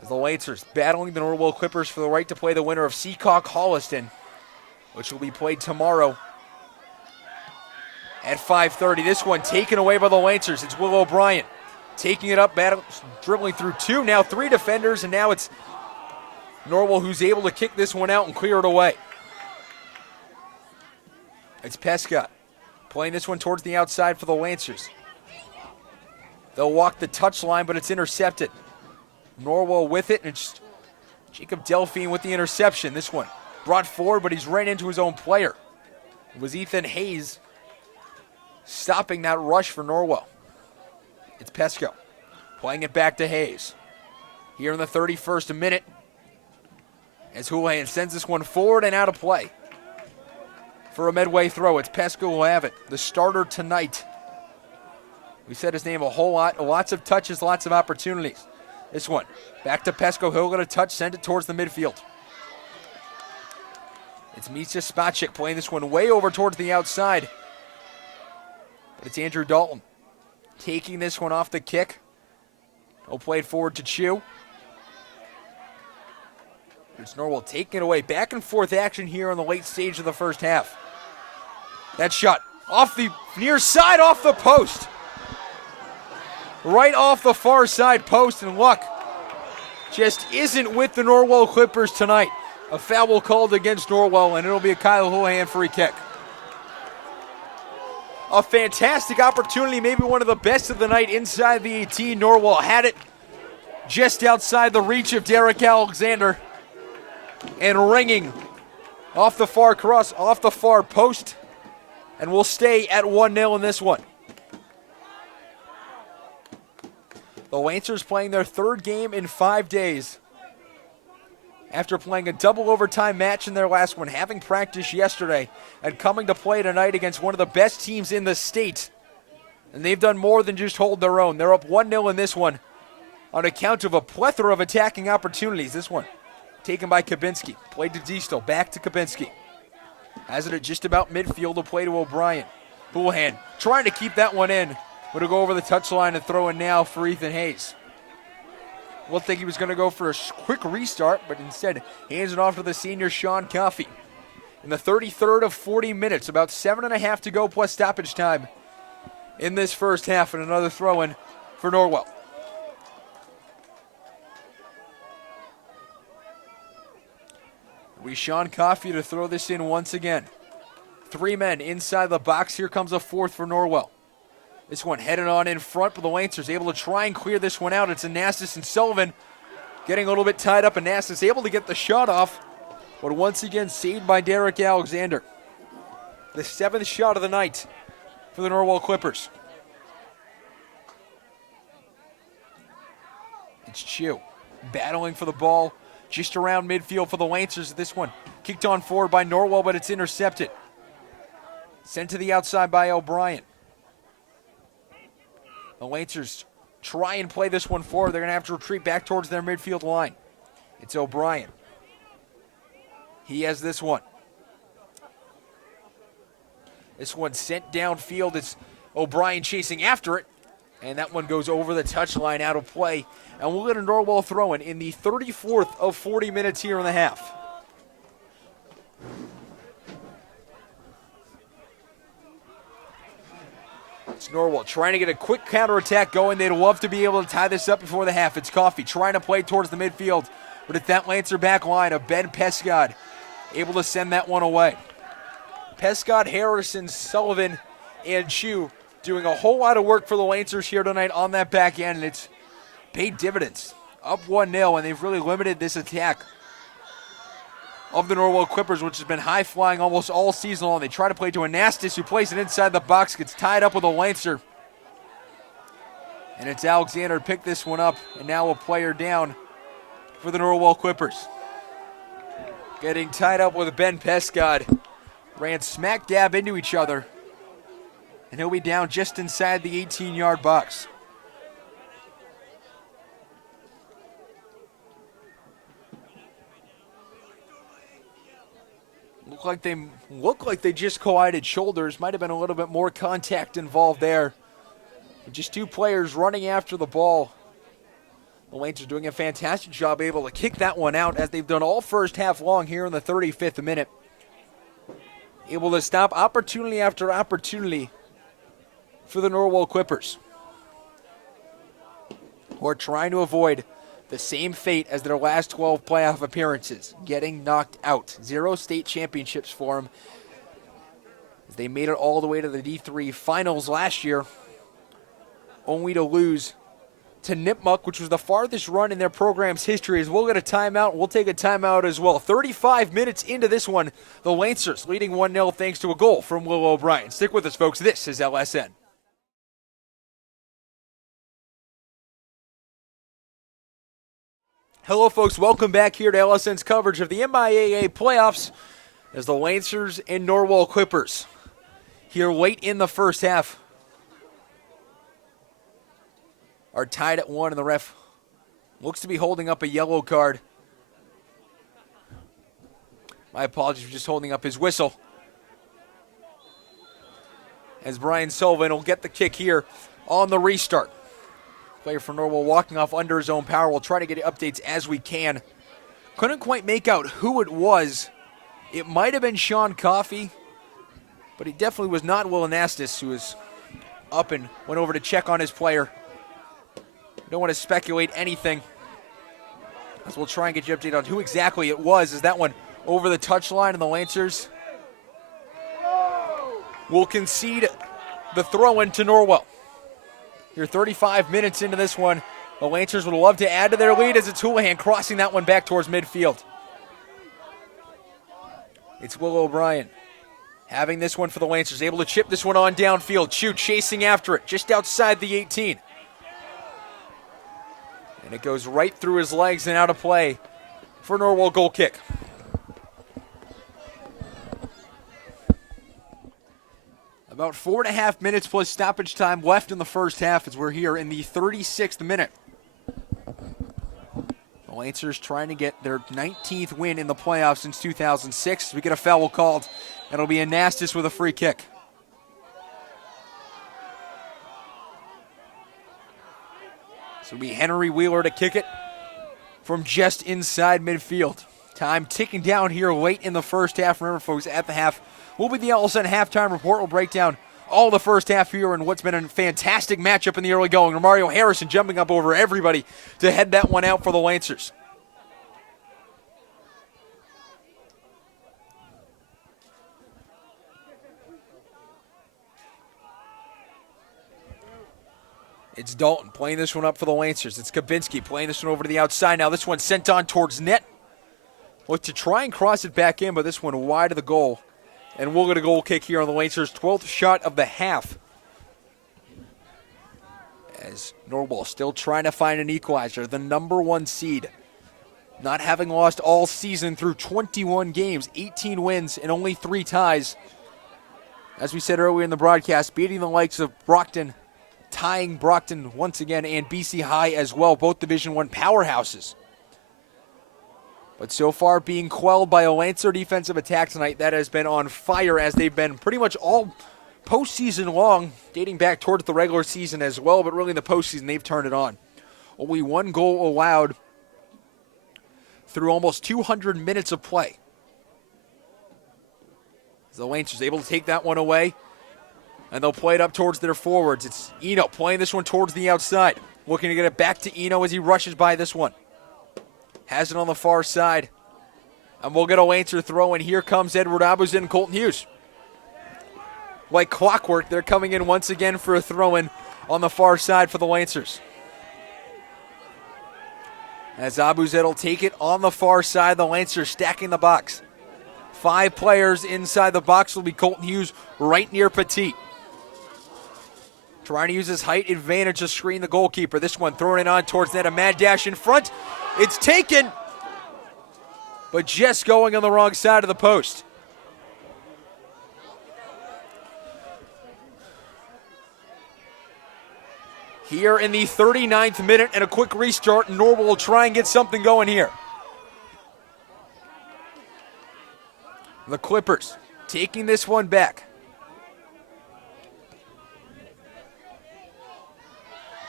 As the Lancers battling the Norwell Clippers for the right to play the winner of Seacock Holliston, which will be played tomorrow at 5:30. This one taken away by the Lancers. It's Will O'Brien taking it up, dribbling through 2, now 3 defenders, and now it's Norwell who's able to kick this one out and clear it away. It's Pescott playing this one towards the outside for the Lancers. They'll walk the touchline, but it's intercepted. Norwell with it, and it's Jacob Delphine with the interception. This one brought forward, but he's right into his own player. It was Ethan Hayes stopping that rush for Norwell. It's Pesco playing it back to Hayes. Here in the 31st minute, as Houlihan sends this one forward and out of play for a midway throw. It's Pesco who will have it, the starter tonight. We said his name a whole lot, lots of touches, lots of opportunities. This one, back to Pesco, he'll get a touch, send it towards the midfield. It's Misha Spacek playing this one way over towards the outside. But it's Andrew Dalton taking this one off the kick. He'll play it forward to Chu. It's Norwell taking it away. Back and forth action here on the late stage of the first half. That shot off the near side, off the post. Right off the far side post, and luck just isn't with the Norwell Clippers tonight. A foul called against Norwell, and it'll be a Kyle Houlihan free kick. A fantastic opportunity, maybe one of the best of the night inside the 18. Norwell had it just outside the reach of Derek Alexander, and ringing off the far cross, off the far post, and we'll stay at 1-0 in this one. The Lancers playing their 3rd game in 5 days. After playing a double overtime match in their last one, having practice yesterday, and coming to play tonight against one of the best teams in the state. And they've done more than just hold their own. They're up 1-0 in this one on account of a plethora of attacking opportunities. This one taken by Kabinski. Played to Diestel, back to Kabinski. Has it at just about midfield to play to O'Brien. Houlihan trying to keep that one in. But to go over the touchline and throw in now for Ethan Hayes. We'll think he was going to go for a quick restart, but instead hands it off to the senior Sean Coffey. In the 33rd of 40 minutes, about 7.5 to go plus stoppage time in this first half, and another throw-in for Norwell. We Sean Coffey to throw this in once again. 3 men inside the box. Here comes a 4th for Norwell. This one headed on in front, but the Lancers able to try and clear this one out. It's Anastas and Sullivan getting a little bit tied up. Anastas able to get the shot off, but once again saved by Derek Alexander. The 7th shot of the night for the Norwell Clippers. It's Chu battling for the ball just around midfield for the Lancers. This one kicked on forward by Norwell, but it's intercepted. Sent to the outside by O'Brien. The Lancers try and play this one forward. They're going to have to retreat back towards their midfield line. It's O'Brien. He has this one. This one sent downfield. It's O'Brien chasing after it. And that one goes over the touchline, out of play. And we'll get a Norwell throw-in in the 34th of 40 minutes here in the half. It's Norwell trying to get a quick counterattack going. They'd love to be able to tie this up before the half. It's Coffey trying to play towards the midfield. But it's that Lancer back line of Ben Pescod able to send that one away. Pescod, Harrison, Sullivan, and Chu doing a whole lot of work for the Lancers here tonight on that back end, and it's paid dividends. Up 1-0, and they've really limited this attack of the Norwell Clippers, which has been high-flying almost all season long. They try to play to Anastas, who plays it inside the box, gets tied up with a Lancer. And it's Alexander pick this one up, and now a player down for the Norwell Clippers. Getting tied up with Ben Pescod. Ran smack dab into each other. And he'll be down just inside the 18-yard box. Look like they just collided shoulders. Might have been a little bit more contact involved there. But just two players running after the ball. The Lancers doing a fantastic job able to kick that one out, as they've done all first half long here in the 35th minute. Able to stop opportunity after opportunity for the Norwell Clippers, who are trying to avoid the same fate as their last 12 playoff appearances, getting knocked out. 0 state championships for them. They made it all the way to the D3 finals last year, only to lose to Nipmuc, which was the farthest run in their program's history. As we'll get a timeout, we'll take a timeout as well. 35 minutes into this one, the Lancers leading 1-0 thanks to a goal from Will O'Brien. Stick with us, folks. This is LSN. Hello, folks. Welcome back here to LSN's coverage of the MIAA playoffs as the Lancers and Norwell Clippers here late in the first half are tied at 1, and the ref looks to be holding up a yellow card. My apologies for just holding up his whistle. As Brian Sullivan will get the kick here on the restart. Player from Norwell walking off under his own power. We'll try to get updates as we can. Couldn't quite make out who it was. It might have been Sean Coffey, but he definitely was not Will Anastas, who was up and went over to check on his player. Don't want to speculate anything, as we'll try and get you updated on who exactly it was. Is that one over the touchline, and the Lancers will concede the throw-in to Norwell. You're 35 minutes into this one. The Lancers would love to add to their lead, as it's Houlihan crossing that one back towards midfield. It's Will O'Brien having this one for the Lancers, able to chip this one on downfield. Chu chasing after it, just outside the 18. And it goes right through his legs and out of play for Norwell goal kick. About 4.5 minutes plus stoppage time left in the first half, as we're here in the 36th minute. The Lancers trying to get their 19th win in the playoffs since 2006. We get a foul called, and it'll be Anastas with a free kick. So it'll be Henry Wheeler to kick it from just inside midfield. Time ticking down here late in the first half. Remember, folks, at the half will be the LSN halftime report. We'll break down all the first half here and what's been a fantastic matchup in the early going. Romario Harrison jumping up over everybody to head that one out for the Lancers. It's Dalton playing this one up for the Lancers. It's Kabinski playing this one over to the outside. Now this one sent on towards net. Look to try and cross it back in, but this one wide of the goal. And we'll get a goal kick here on the Lancers' 12th shot of the half. As Norwell still trying to find an equalizer, the number 1 seed. Not having lost all season through 21 games, 18 wins and only 3 ties. As we said earlier in the broadcast, beating the likes of Brockton, tying Brockton once again, and BC High as well, both Division I powerhouses. But so far being quelled by a Lancer defensive attack tonight that has been on fire, as they've been pretty much all postseason long, dating back towards the regular season as well, but really in the postseason they've turned it on. Only one goal allowed through almost 200 minutes of play. The Lancers able to take that one away, and they'll play it up towards their forwards. It's Eno playing this one towards the outside, looking to get it back to Eno as he rushes by this one. Has it on the far side, and we'll get a Lancer throw, and here comes Edward Abuza and Colton Hughes. Like clockwork, they're coming in once again for a throw-in on the far side for the Lancers. As Abuza will take it on the far side, the Lancers stacking the box. 5 players inside the box will be Colton Hughes right near Petit. Trying to use his height advantage to screen the goalkeeper. This one throwing it on towards net, a mad dash in front. It's taken, but just going on the wrong side of the post. Here in the 39th minute and a quick restart, Norwell will try and get something going here. The Clippers taking this one back.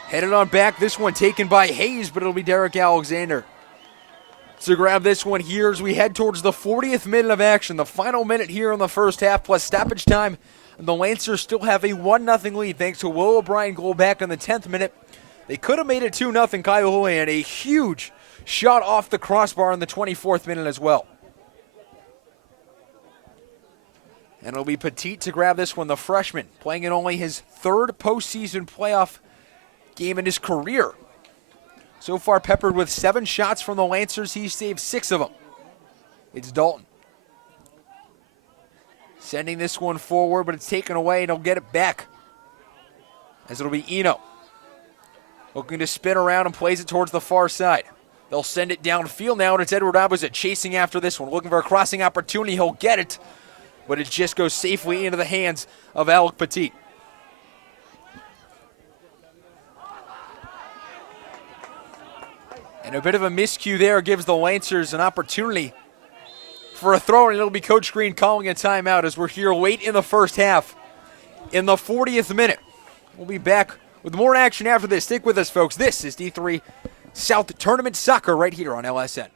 Headed on back, this one taken by Hayes, but it'll be Derek Alexander. So grab this one here as we head towards the 40th minute of action, the final minute here in the first half, plus stoppage time. And the Lancers still have a 1-0 lead thanks to a Will O'Brien goal back in the 10th minute. They could have made it 2-0. Kyle Houlihan, a huge shot off the crossbar in the 24th minute as well. And it'll be Petit to grab this one, the freshman, playing in only his 3rd postseason playoff game in his career. So far peppered with 7 shots from the Lancers, he's saved 6 of them. It's Dalton. Sending this one forward, but it's taken away, and he'll get it back. As it'll be Eno. Looking to spin around and plays it towards the far side. They'll send it downfield now, and it's Edward Abuza chasing after this one. Looking for a crossing opportunity, he'll get it. But it just goes safely into the hands of Alec Petit. And a bit of a miscue there gives the Lancers an opportunity for a throw, and it'll be Coach Green calling a timeout as we're here late in the first half. In the 40th minute, we'll be back with more action after this. Stick with us, folks. This is D3 South Tournament Soccer right here on LSN.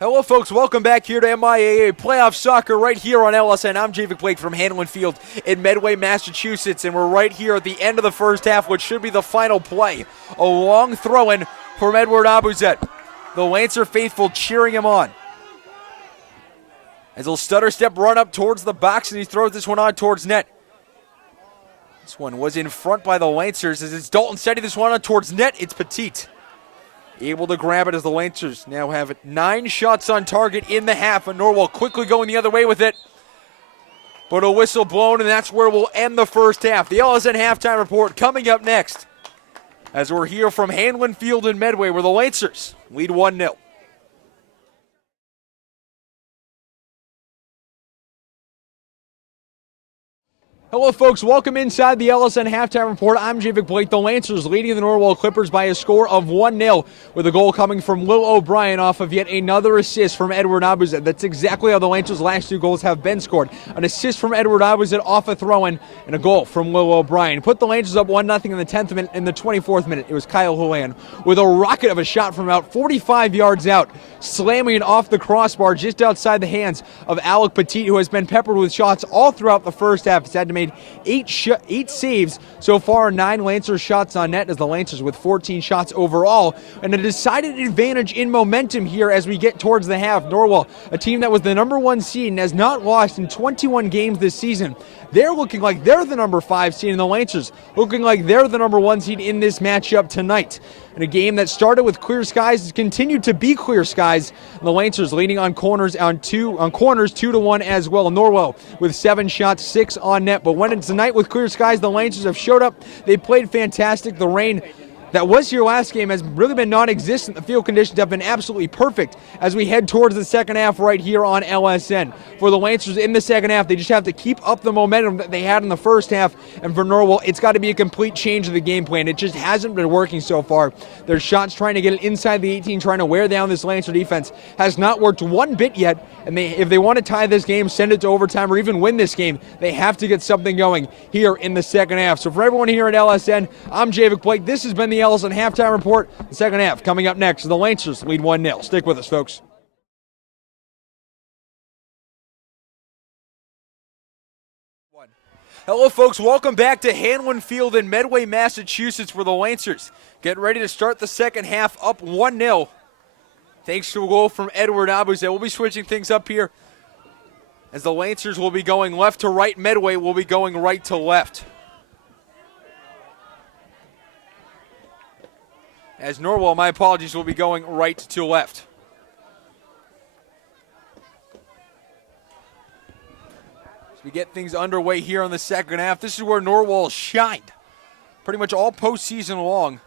Hello, folks. Welcome back here to MIAA Playoff Soccer right here on LSN. I'm Javik Blake from Hanlon Field in Medway, Massachusetts, and we're right here at the end of the first half, which should be the final play. A long throw-in from Edward Abuza. The Lancer faithful cheering him on. As he'll stutter step run up towards the box, and he throws this one on towards net. This one was in front by the Lancers as it's Dalton setting this one on towards net. It's Petit. Able to grab it as the Lancers now have 9 shots on target in the half, and Norwell quickly going the other way with it. But a whistle blown, and that's where we'll end the first half. The LSN halftime report coming up next as we're here from Hanlon Field in Medway, where the Lancers lead 1-0. Hello, folks. Welcome inside the LSN halftime report. I'm Javik Blake. The Lancers leading the Norwell Clippers by a score of 1-0, with a goal coming from Will O'Brien off of yet another assist from Edward Abuza. That's exactly how the Lancers' last 2 goals have been scored. An assist from Edward Abuza off a throw-in, and a goal from Will O'Brien. Put the Lancers up 1-0 in the 10th minute. In the 24th minute, it was Kyle Houlihan with a rocket of a shot from about 45 yards out, slamming it off the crossbar just outside the hands of Alec Petit, who has been peppered with shots all throughout the first half. He's had to make 8 saves so far, 9 Lancers shots on net, as the Lancers with 14 shots overall, and a decided advantage in momentum here as we get towards the half. Norwell, a team that was the number 1 seed and has not lost in 21 games this season, they're looking like they're the number 5 seed, and the Lancers looking like they're the number 1 seed in this matchup tonight. In a game that started with clear skies has continued to be clear skies. The Lancers leading on corners 2-1 as well. Norwell with 7 shots, 6 on net. But when it's a night with clear skies, the Lancers have showed up. They played fantastic. The rain that was here last game has really been non-existent. The field conditions have been absolutely perfect as we head towards the second half right here on LSN. For the Lancers in the second half, they just have to keep up the momentum that they had in the first half, and for Norwell, it's got to be a complete change of the game plan. It just hasn't been working so far. Their shots trying to get it inside the 18, trying to wear down this Lancer defense has not worked one bit yet, and if they want to tie this game, send it to overtime, or even win this game, they have to get something going here in the second half. So for everyone here at LSN, I'm Javik Blake. This has been the LSN Halftime Report. The second half coming up next. The Lancers lead 1-0. Stick with us, folks. Hello, folks. Welcome back to Hanlon Field in Medway, Massachusetts, where the Lancers get ready to start the second half up 1-0. Thanks to a goal from Edward Abuze. We'll be switching things up here as the Lancers will be going left to right. Medway will be going right to left. As Norwell, my apologies, will be going right to left. As we get things underway here in the second half, this is where Norwell shined pretty much all postseason long.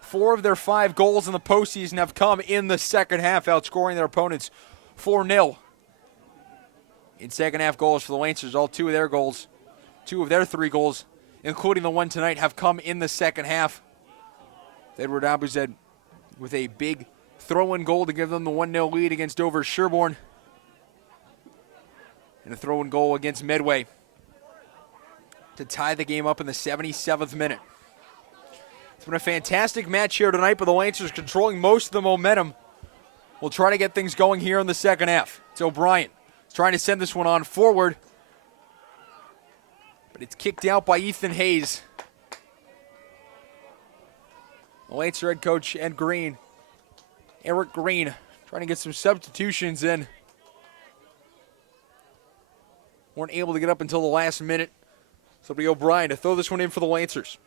4 of their 5 goals in the postseason have come in the second half, outscoring their opponents 4-0. In second half goals for the Lancers, all 2 of their goals, 2 of their 3 goals, including the one tonight, have come in the second half. Edward Abuzed with a big throw-in goal to give them the 1-0 lead against Dover Sherborne. And a throw-in goal against Medway to tie the game up in the 77th minute. It's been a fantastic match here tonight, but the Lancers controlling most of the momentum. We'll try to get things going here in the second half. It's O'Brien trying to send this one on forward, but it's kicked out by Ethan Hayes. The Lancer head coach Eric Green, trying to get some substitutions in. Weren't able to get up until the last minute. So it'll be O'Brien to throw this one in for the Lancers.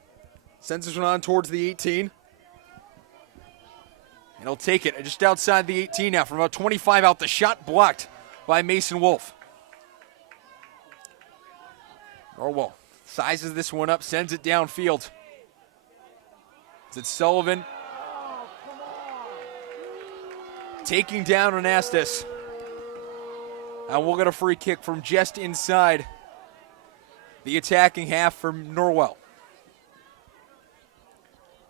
Sends this one on towards the 18. And he'll take it just outside the 18 now from about 25 out. The shot blocked by Mason Wolf. Norwell sizes this one up, sends it downfield. It's Sullivan taking down Anastas. And we'll get a free kick from just inside the attacking half from Norwell.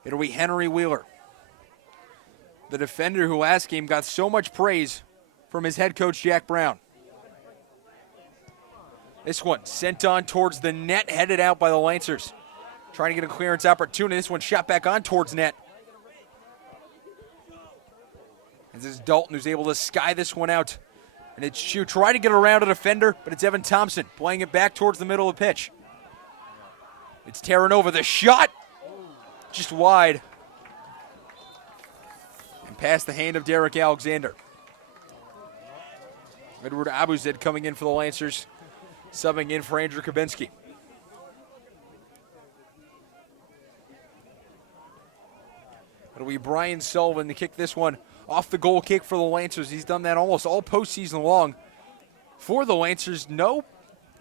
It'll be Henry Wheeler, the defender who last game got so much praise from his head coach Jack Brown. This one sent on towards the net, headed out by the Lancers. Trying to get a clearance opportunity. This one shot back on towards net. And this is Dalton who's able to sky this one out. And it's Chu trying to get around a defender, but it's Evan Thompson playing it back towards the middle of the pitch. It's Terranova. The shot just wide. And past the hand of Derek Alexander. Edward Abuzed coming in for the Lancers, subbing in for Andrew Kabinski. It'll be Brian Sullivan to kick this one off the goal kick for the Lancers. He's done that almost all postseason long. For the Lancers, no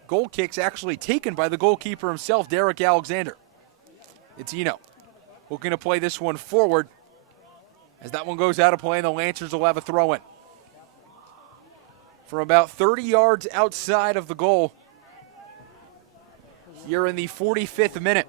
goal kicks actually taken by the goalkeeper himself, Derek Alexander. It's Eno looking to play this one forward. As that one goes out of play, and the Lancers will have a throw-in. From about 30 yards outside of the goal, here in the 45th minute.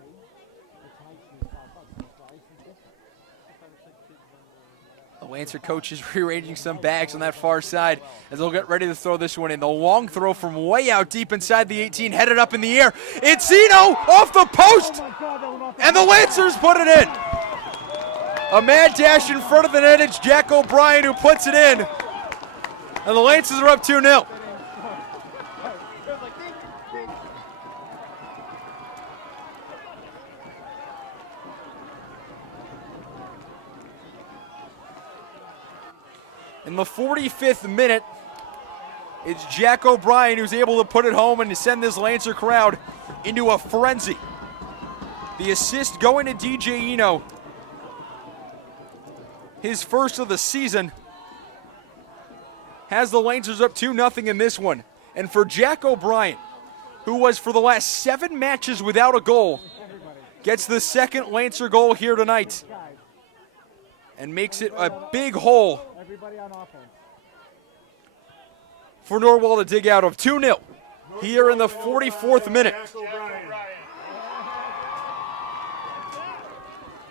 The Lancer coach is rearranging some bags on that far side as they'll get ready to throw this one in. The long throw from way out deep inside the 18, headed up in the air. It's Eno off the post, and the Lancers put it in. A mad dash in front of the net. It's Jack O'Brien who puts it in, and the Lancers are up 2-0. In the 45th minute, it's Jack O'Brien who's able to put it home and to send this Lancer crowd into a frenzy. The assist going to DJ Eno, his first of the season, has the Lancers up 2-0 in this one. And for Jack O'Brien, who was for the last 7 matches without a goal, gets the second Lancer goal here tonight and makes it a big hole Everybody on offense. for Norwell to dig out of. 2-0 here in the 44th minute.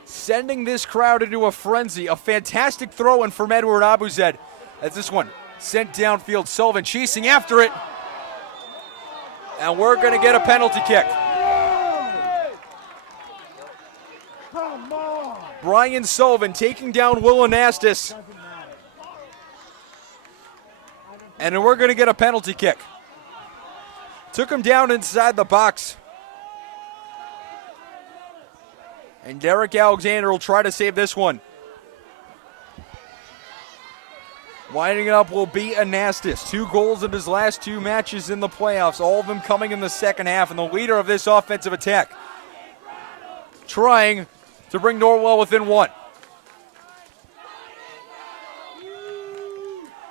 Sending this crowd into a frenzy. A fantastic throw-in from Edward Abuzed as this one sent downfield. Sullivan chasing after it. And we're going to get a penalty kick. Come on. Brian Sullivan taking down Will Anastas. Doesn't matter. And we're going to get a penalty kick. Took him down inside the box. And Derek Alexander will try to save this one. Winding it up will be Anastas. 2 goals in his last 2 matches in the playoffs, all of them coming in the second half, and the leader of this offensive attack trying to bring Norwell within 1.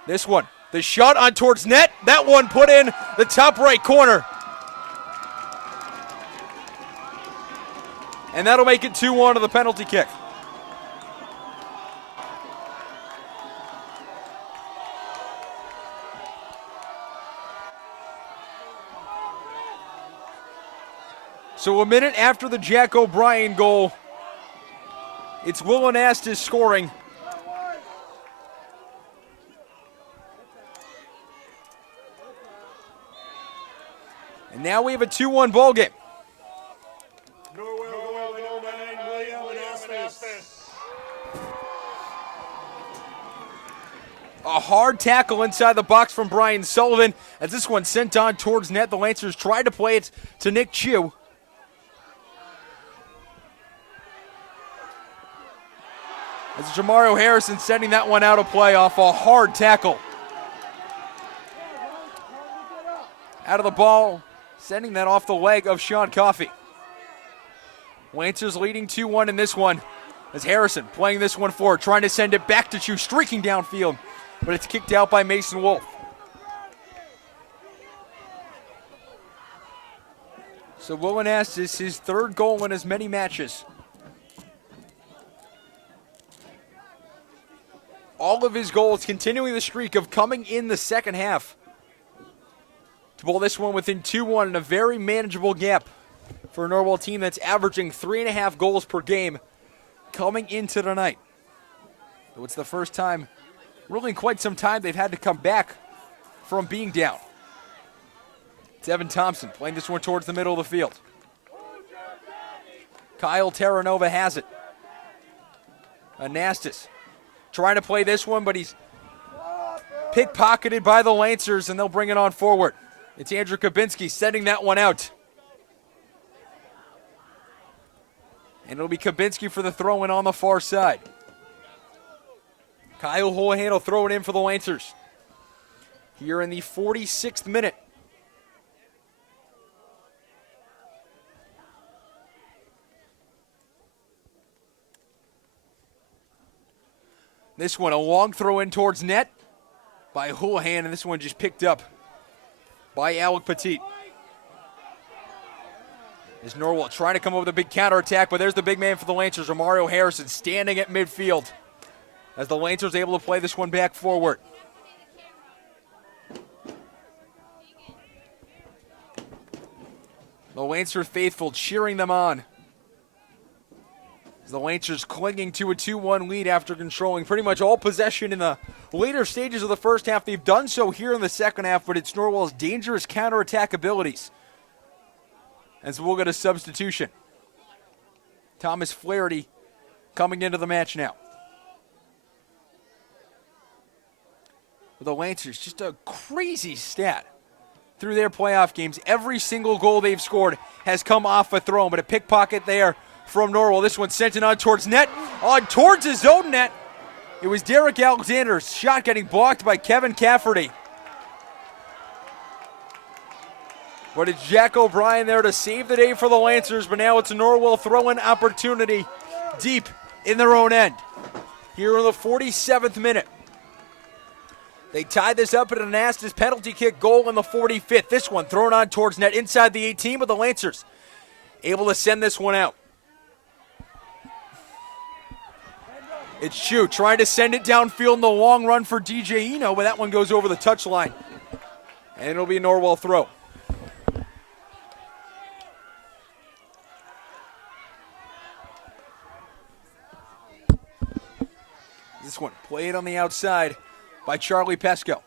This one, the shot on towards net. That one put in the top right corner. And that'll make it 2-1 to the penalty kick. So a minute after the Jack O'Brien goal, it's Will Anastas scoring. And now we have a 2-1 ball game. Norwell going 09, William Anastas. A hard tackle inside the box from Brian Sullivan as this one sent on towards net. The Lancers tried to play it to Nick Chu. As Jamario Harrison sending that one out of play off a hard tackle. Out of the ball, sending that off the leg of Sean Coffey. Lancers leading 2-1 in this one as Harrison playing this one forward, trying to send it back to Chu, streaking downfield, but it's kicked out by Mason Wolf. So Will Anastas, his 3rd goal in as many matches. All of his goals continuing the streak of coming in the second half to pull this one within 2-1 in a very manageable gap for a Norwell team that's averaging 3.5 goals per game coming into tonight. So it's the first time, really in quite some time, they've had to come back from being down. It's Evan Thompson playing this one towards the middle of the field. Kyle Terranova has it. Anastas trying to play this one, but he's pickpocketed by the Lancers, and they'll bring it on forward. It's Andrew Kabinski sending that one out. And it'll be Kabinski for the throw-in on the far side. Kyle Houlihan will throw it in for the Lancers. Here in the 46th minute. This one, a long throw in towards net by Houlihan, and this one just picked up by Alec Petit. Is Norwell trying to come up with a big counterattack, but there's the big man for the Lancers, Romario Harrison, standing at midfield as the Lancers able to play this one back forward. The Lancer faithful cheering them on. As the Lancers clinging to a 2-1 lead after controlling pretty much all possession in the later stages of the first half. They've done so here in the second half, but it's Norwell's dangerous counterattack abilities. And so we'll get a substitution. Thomas Flaherty coming into the match now. For the Lancers, just a crazy stat. Through their playoff games, every single goal they've scored has come off a throw, but a pickpocket there from Norwell. This one sent it on towards net, on towards his own net. It was Derek Alexander's shot getting blocked by Kevin Cafferty. But it's Jack O'Brien there to save the day for the Lancers, but now it's a Norwell throw-in opportunity deep in their own end. Here in the 47th minute. They tied this up at an Anastas penalty kick goal in the 45th. This one thrown on towards net inside the 18, but the Lancers able to send this one out. It's Shu trying to send it downfield in the long run for DJ Eno, but that one goes over the touchline. And it'll be a Norwell throw. This one played on the outside by Charlie Pesco.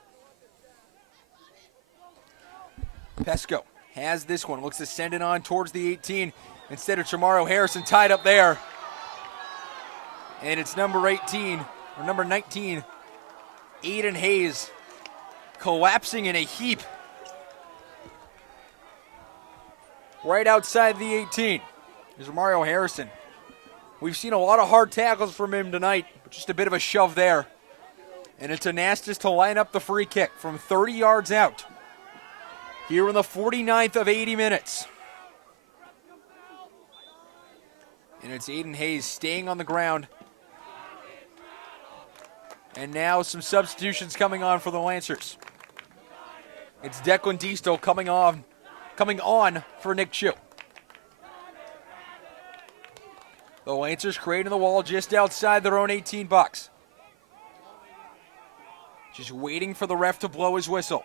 Pesco has this one, looks to send it on towards the 18. Instead of Chamorro Harrison tied up there. And it's number 19, Aiden Hayes, collapsing in a heap right outside the 18. There's Mario Harrison. We've seen a lot of hard tackles from him tonight, but just a bit of a shove there. And it's Anastas to line up the free kick from 30 yards out here in the 49th of 80 minutes. And it's Aiden Hayes staying on the ground. And now some substitutions coming on for the Lancers. It's Declan Disto coming on for Nick Chu. The Lancers creating the wall just outside their own 18 box. Just waiting for the ref to blow his whistle.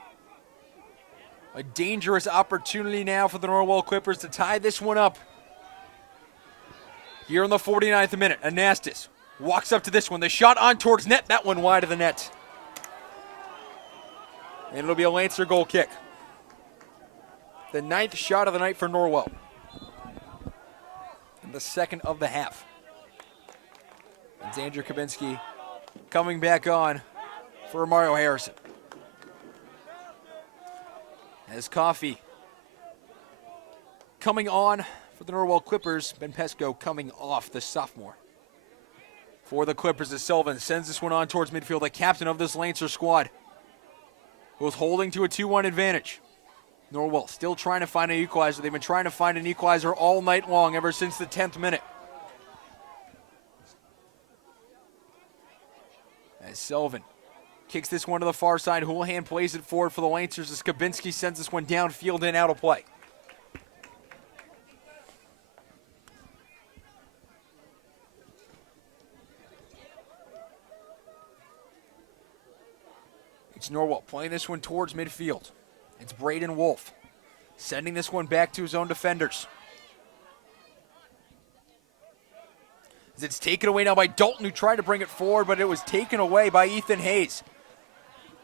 A dangerous opportunity now for the Norwell Clippers to tie this one up. Here in the 49th minute, Anastas walks up to this one. The shot on towards net. That one wide of the net. And it'll be a Lancer goal kick. The 9th shot of the night for Norwell. In the second of the half. And Andrew Kabinski coming back on for Mario Harrison. As Coffey coming on for the Norwell Clippers. Ben Pesco coming off, the sophomore. For the Clippers as Sullivan sends this one on towards midfield. The captain of this Lancer squad was holding to a 2-1 advantage. Norwell still trying to find an equalizer. They've been trying to find an equalizer all night long, ever since the 10th minute. As Sullivan kicks this one to the far side, Houlihan plays it forward for the Lancers as Kabinski sends this one downfield and out of play. It's Norwell playing this one towards midfield. It's Braden Wolf sending this one back to his own defenders. As it's taken away now by Dalton, who tried to bring it forward, but it was taken away by Ethan Hayes.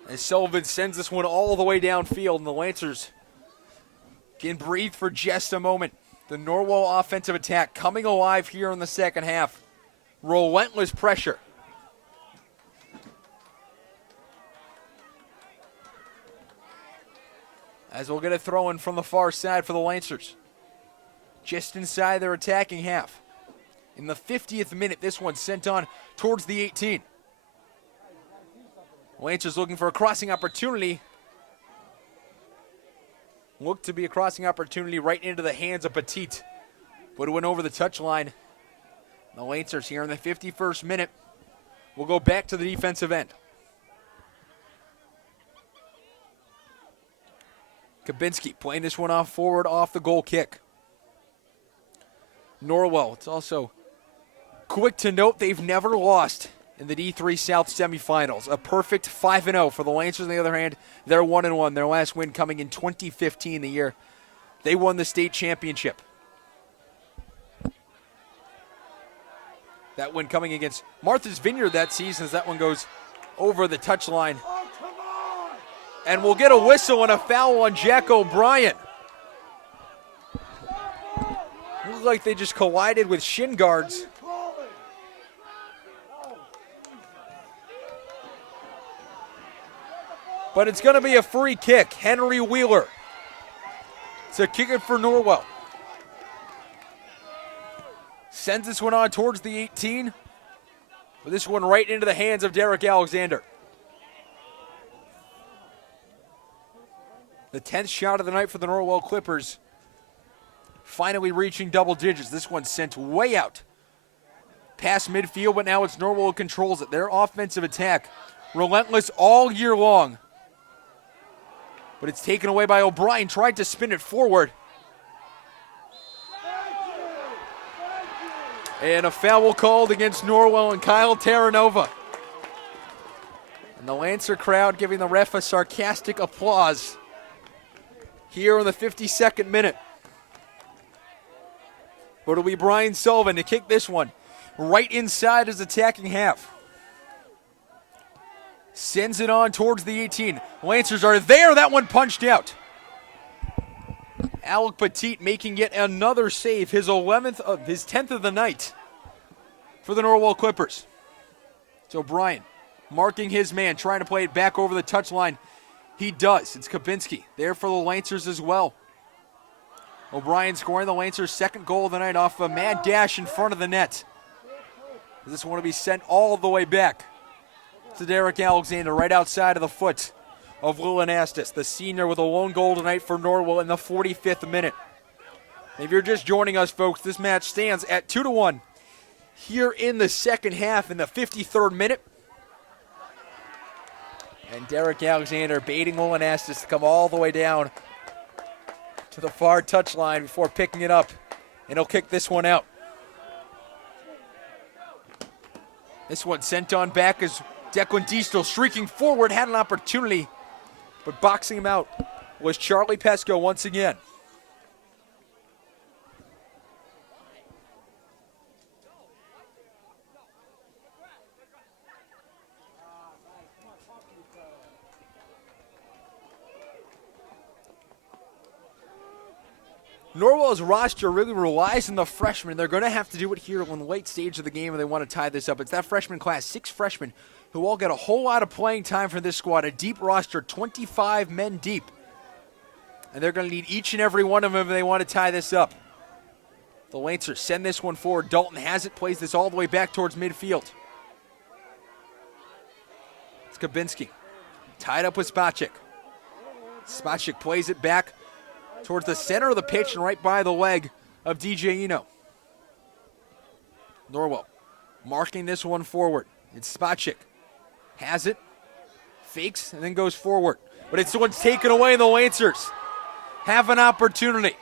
As Sullivan sends this one all the way downfield, and the Lancers can breathe for just a moment. The Norwell offensive attack coming alive here in the second half. Relentless pressure. As we'll get a throw in from the far side for the Lancers. Just inside their attacking half. In the 50th minute, this one sent on towards the 18. Lancers looking for a crossing opportunity. Looked to be a crossing opportunity right into the hands of Petit. But it went over the touchline. The Lancers here in the 51st minute will go back to the defensive end. Kabinski playing this one off forward off the goal kick. Norwell, it's also quick to note they've never lost in the D3 South semifinals. A perfect 5-0 for the Lancers. On the other hand, they're 1-1. Their last win coming in 2015, the year they won the state championship. That win coming against Martha's Vineyard that season as that one goes over the touchline. And we'll get a whistle and a foul on Jack O'Brien. Looks like they just collided with shin guards. But it's going to be a free kick. Henry Wheeler to kick it for Norwell. Sends this one on towards the 18. But this one right into the hands of Derek Alexander. The 10th shot of the night for the Norwell Clippers. Finally reaching double digits. This one sent way out past midfield, but now it's Norwell who controls it. Their offensive attack, relentless all year long. But it's taken away by O'Brien, tried to spin it forward. And a foul called against Norwell and Kyle Terranova. And the Lancer crowd giving the ref a sarcastic applause here in the 52nd minute. But it'll be Brian Sullivan to kick this one right inside his attacking half. Sends it on towards the 18. Lancers are there. That one punched out. Alec Petit making yet another save, his 10th of the night for the Norwell Clippers. So Brian marking his man, trying to play it back over the touchline. He does. It's Kabinski there for the Lancers as well. O'Brien scoring the Lancers' second goal of the night off a mad dash in front of the net. This one will be sent all the way back to Derek Alexander, right outside of the foot of Will Anastas, the senior with a lone goal tonight for Norwell in the 45th minute. If you're just joining us, folks, this match stands at 2-1 here in the second half in the 53rd minute. And Derek Alexander baiting Will Anastas to come all the way down to the far touchline before picking it up, and he'll kick this one out. This one sent on back as Declan Diestel streaking forward, had an opportunity, but boxing him out was Charlie Pesco once again. Norwell's roster really relies on the freshmen. They're going to have to do it here on the late stage of the game if they want to tie this up. It's that freshman class, 6 freshmen, who all get a whole lot of playing time for this squad. A deep roster, 25 men deep. And they're going to need each and every one of them if they want to tie this up. The Lancers send this one forward. Dalton has it, plays this all the way back towards midfield. It's Kabinski. Tied up with Spacek. Spacek plays it back towards the center of the pitch and right by the leg of DJ Eno. Norwell marking this one forward. It's Spacek. Has it, fakes, and then goes forward. But it's the one's taken away, and the Lancers have an opportunity.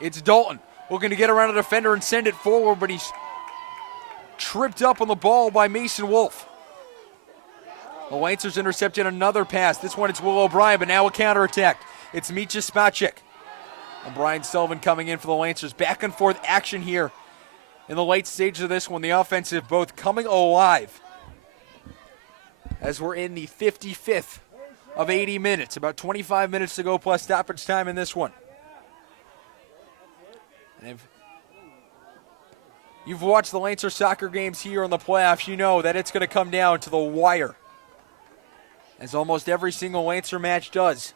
It's Dalton looking to get around a defender and send it forward, but he's tripped up on the ball by Mason Wolf. The Lancers intercepted another pass. This one it's Will O'Brien, but now a counterattack. It's Mitja Spacek. And Brian Sullivan coming in for the Lancers. Back and forth action here in the late stage of this one. The offensive both coming alive as we're in the 55th of 80 minutes. About 25 minutes to go plus stoppage time in this one. And if you've watched the Lancer soccer games here in the playoffs, you know that it's going to come down to the wire, as almost every single Lancer match does.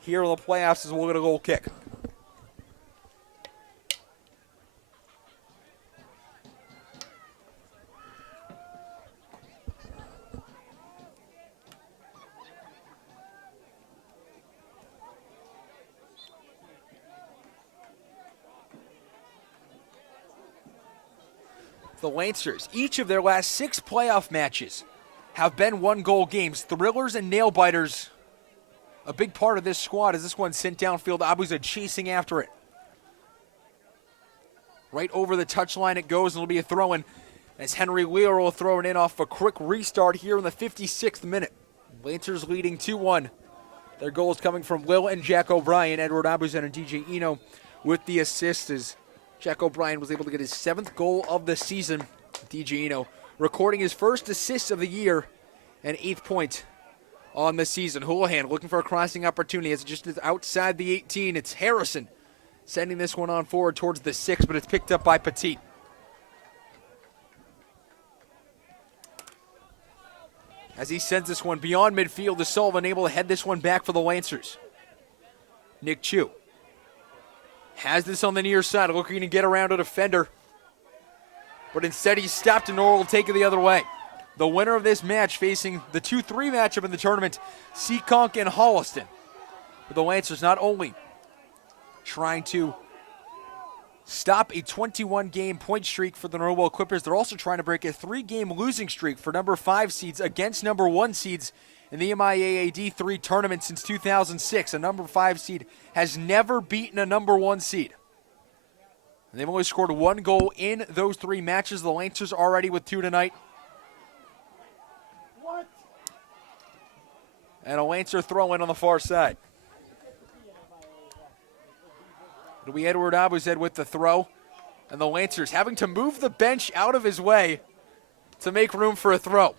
Here in the playoffs as we'll get a goal kick. The Lancers, each of their last 6 playoff matches have been 1-goal games. Thrillers and nail-biters, a big part of this squad, as this one sent downfield. Abuza chasing after it. Right over the touchline it goes, and it'll be a throw-in as Henry Wheeler will throw it in off a quick restart here in the 56th minute. Lancers leading 2-1. Their goals coming from Will and Jack O'Brien. Edward Abuza and DJ Eno with the assists as Jack O'Brien was able to get his 7th goal of the season. DJ Eno recording his first assist of the year and 8th point on the season. Houlihan looking for a crossing opportunity as it just is outside the 18. It's Harrison sending this one on forward towards the 6, but it's picked up by Petit. As he sends this one beyond midfield to Sullivan, able to head this one back for the Lancers. Nick Chu has this on the near side, looking to get around a defender, but instead he's stopped and Norwell will take it the other way. The winner of this match facing the 2-3 matchup in the tournament, Seekonk and Holliston. But the Lancers not only trying to stop a 21-game point streak for the Norwell Clippers, they're also trying to break a 3-game losing streak for number 5 seeds against number 1 seeds in the MIAA D3 tournament since 2006. A number 5 seed has never beaten a number 1 seed. And they've only scored 1 goal in those 3 matches. The Lancers already with 2 tonight. What? And a Lancer throw-in on the far side. It'll be Edward Abuzed with the throw. And the Lancers having to move the bench out of his way to make room for a throw.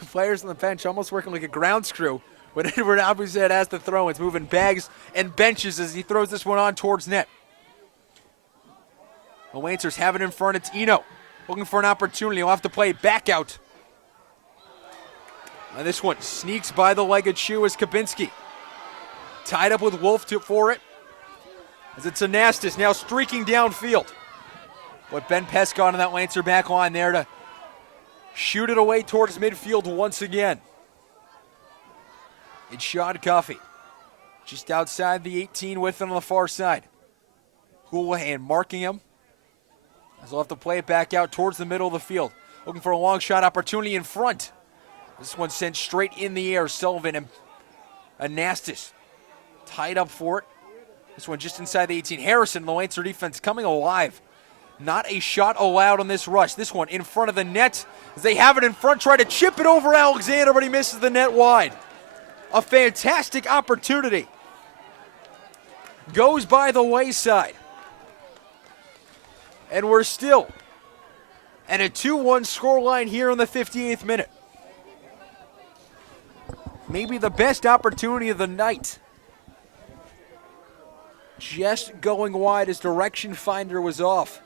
The players on the bench almost working like a ground screw when Edward Abuzed has the throw. It's moving bags and benches as he throws this one on towards net. The Lancers have it in front. It's Eno looking for an opportunity. He'll have to play it back out. And this one sneaks by the legged shoe as Kabinski. Tied up with Wolf for it. As it's Anastas now streaking downfield. But Ben Pesca on that Lancer back line there to shoot it away towards midfield once again. It's Sean Coffey. Just outside the 18 with it on the far side. Houlihan marking him. As he'll have to play it back out towards the middle of the field. Looking for a long shot opportunity in front. This one sent straight in the air. Sullivan and Anastas tied up for it. This one just inside the 18. Harrison, the Lancer defense coming alive. Not a shot allowed on this rush. This one in front of the net. As they have it in front, try to chip it over Alexander, but he misses the net wide. A fantastic opportunity. Goes by the wayside. And we're still at a 2-1 scoreline here in the 58th minute. Maybe the best opportunity of the night. Just going wide as direction finder was off.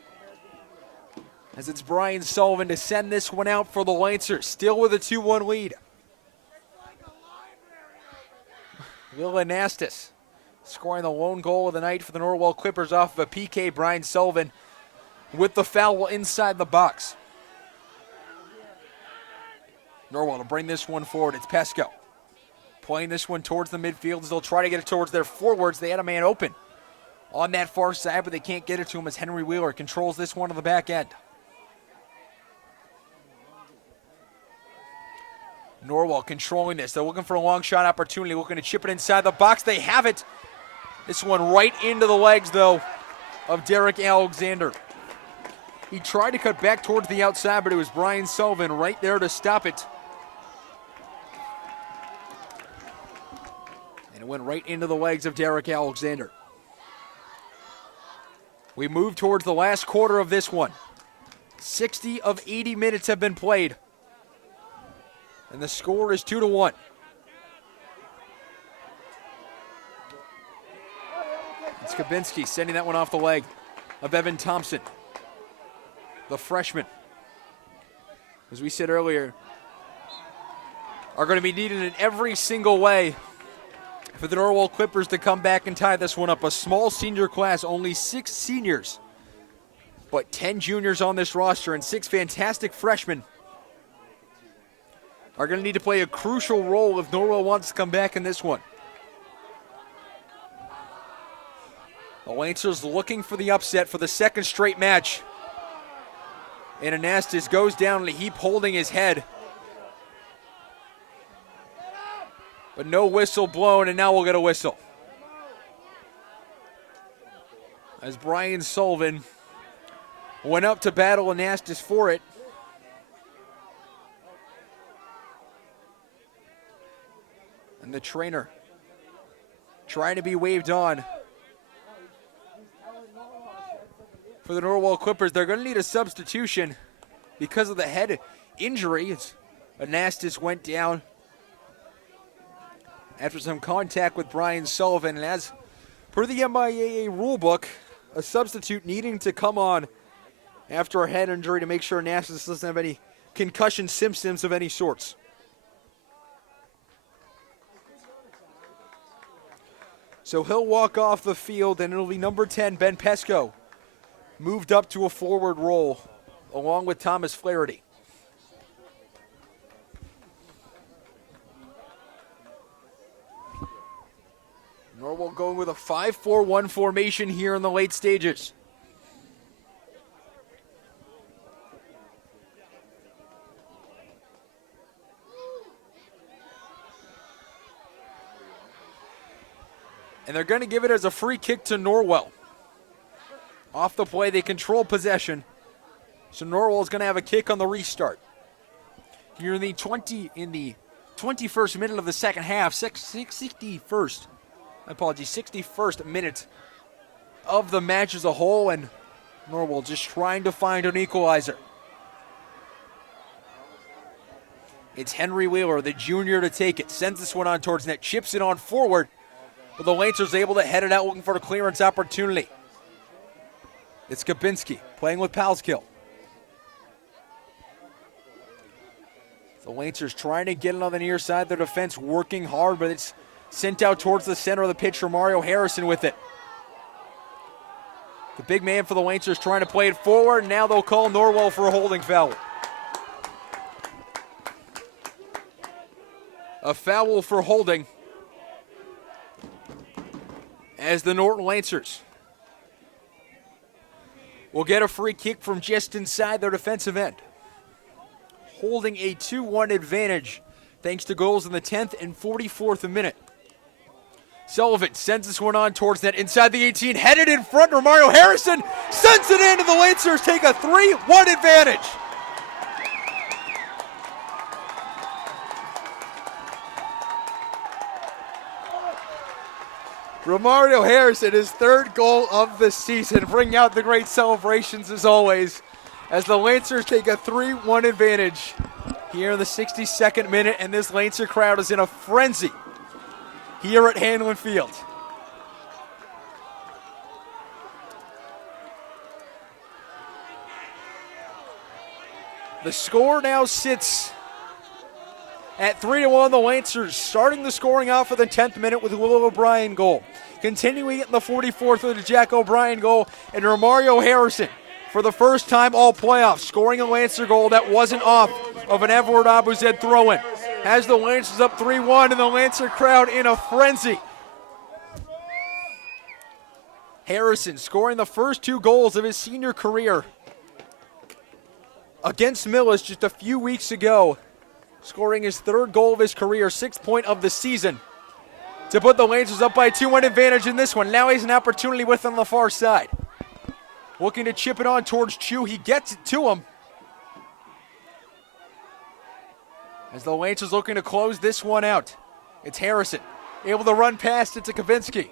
As it's Brian Sullivan to send this one out for the Lancers, still with a 2-1 lead. Will Anastas scoring the lone goal of the night for the Norwell Clippers off of a PK. Brian Sullivan with the foul inside the box. Norwell to bring this one forward. It's Pesco playing this one towards the midfield as they'll try to get it towards their forwards. They had a man open on that far side, but they can't get it to him as Henry Wheeler controls this one on the back end. Norwell controlling this. They're looking for a long shot opportunity, looking to chip it inside the box. They have it. This one right into the legs, though, of Derek Alexander. He tried to cut back towards the outside, but it was Brian Sullivan right there to stop it. And it went right into the legs of Derek Alexander. We move towards the last quarter of this one. 60 of 80 minutes have been played. And the score is 2-1. It's Kabinski sending that one off the leg of Evan Thompson, the freshman. As we said earlier, are going to be needed in every single way for the Norwell Clippers to come back and tie this one up. A small senior class, only 6 seniors, but 10 juniors on this roster and 6 fantastic freshmen are going to need to play a crucial role if Norwell wants to come back in this one. The Lancers looking for the upset for the second straight match. And Anastas goes down in a heap holding his head. But no whistle blown, and now we'll get a whistle. As Brian Sullivan went up to battle Anastas for it. And the trainer trying to be waved on. For the Norwell Clippers, they're going to need a substitution because of the head injury. Anastas went down after some contact with Brian Sullivan. And as per the MIAA rulebook, a substitute needing to come on after a head injury to make sure Anastas doesn't have any concussion symptoms of any sorts. So he'll walk off the field, and it'll be number 10, Ben Pesco, moved up to a forward role, along with Thomas Flaherty. Norwell going with a 5-4-1 formation here in the late stages. And they're going to give it as a free kick to Norwell. Off the play, they control possession. So Norwell is going to have a kick on the restart. Here in the 21st minute of the second half, 61st minute of the match as a whole, and Norwell just trying to find an equalizer. It's Henry Wheeler, the junior, to take it. Sends this one on towards net, chips it on forward, but the Lancers able to head it out looking for a clearance opportunity. It's Kabinski playing with Palskill. The Lancers trying to get it on the near side. Their defense working hard, but it's sent out towards the center of the pitch for Mario Harrison with it. The big man for the Lancers trying to play it forward. Now they'll call Norwell for a holding foul. A foul for holding as the Norton Lancers will get a free kick from just inside their defensive end. Holding a 2-1 advantage thanks to goals in the 10th and 44th minute. Sullivan sends this one on towards net inside the 18, headed in front. Romario Harrison sends it in, and the Lancers take a 3-1 advantage. Romario Harrison, his third goal of the season, bringing out the great celebrations as always, as the Lancers take a 3-1 advantage here in the 62nd minute, and this Lancer crowd is in a frenzy here at Hanlon Field. The score now sits at 3-1, the Lancers starting the scoring off for the 10th minute with a Will O'Brien goal. Continuing it in the 44th with a Jack O'Brien goal, and Romario Harrison, for the first time all playoffs, scoring a Lancer goal that wasn't off of an Edward Abuzed throw-in. Has the Lancers up 3-1, and the Lancer crowd in a frenzy. Harrison scoring the first 2 goals of his senior career against Millis just a few weeks ago, scoring his 3rd goal of his career, 6th point of the season, to put the Lancers up by a 2-1 advantage in this one. Now he has an opportunity with on the far side. Looking to chip it on towards Chu. He gets it to him. As the Lancers looking to close this one out. It's Harrison, able to run past it to Kavinsky.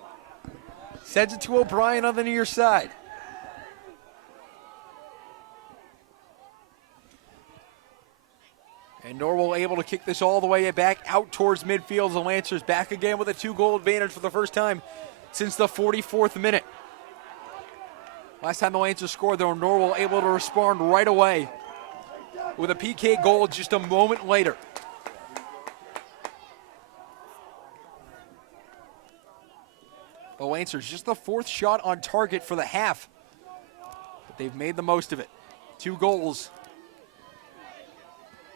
Sends it to O'Brien on the near side. And Norwell able to kick this all the way back out towards midfield. The Lancers back again with a 2-goal advantage for the first time since the 44th minute. Last time the Lancers scored, though, Norwell able to respond right away with a PK goal just a moment later. The Lancers just the 4th shot on target for the half, but they've made the most of it. 2 goals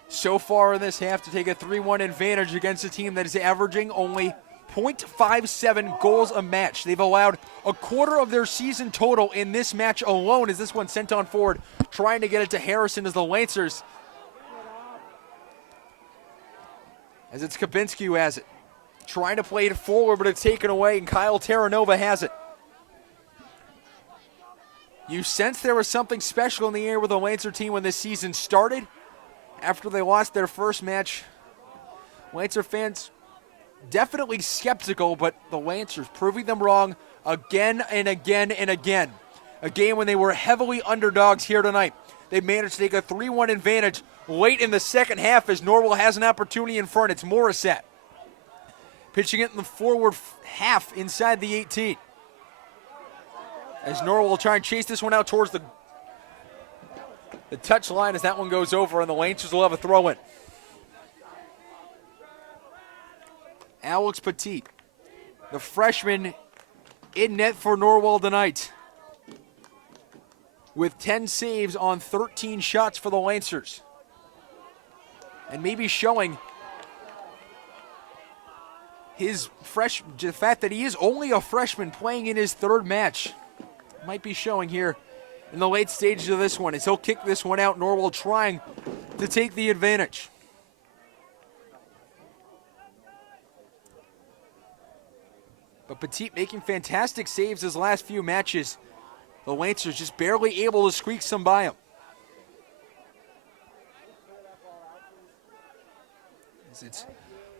so far in this half to take a 3-1 advantage against a team that is averaging only .57 goals a match. They've allowed a quarter of their season total in this match alone, as this one sent on forward, trying to get it to Harrison as the Lancers. As it's Kabinski who has it. Trying to play it forward, but it's taken away, and Kyle Terranova has it. You sense there was something special in the air with the Lancer team when this season started. After they lost their first match, Lancer fans definitely skeptical, but the Lancers proving them wrong again and again and again. A game when they were heavily underdogs here tonight. They managed to take a 3-1 advantage late in the second half as Norwell has an opportunity in front. It's Morissette pitching it in the forward half inside the 18. As Norwell will try and chase this one out towards the touch line as that one goes over, and the Lancers will have a throw-in. Alex Petit, the freshman, in net for Norwell tonight, with 10 saves on 13 shots for the Lancers. And maybe showing the fact that he is only a freshman playing in his 3rd match. Might be showing here in the late stages of this one as he'll kick this one out. Norwell trying to take the advantage. But Petit making fantastic saves his last few matches. The Lancers just barely able to squeak some by him. It's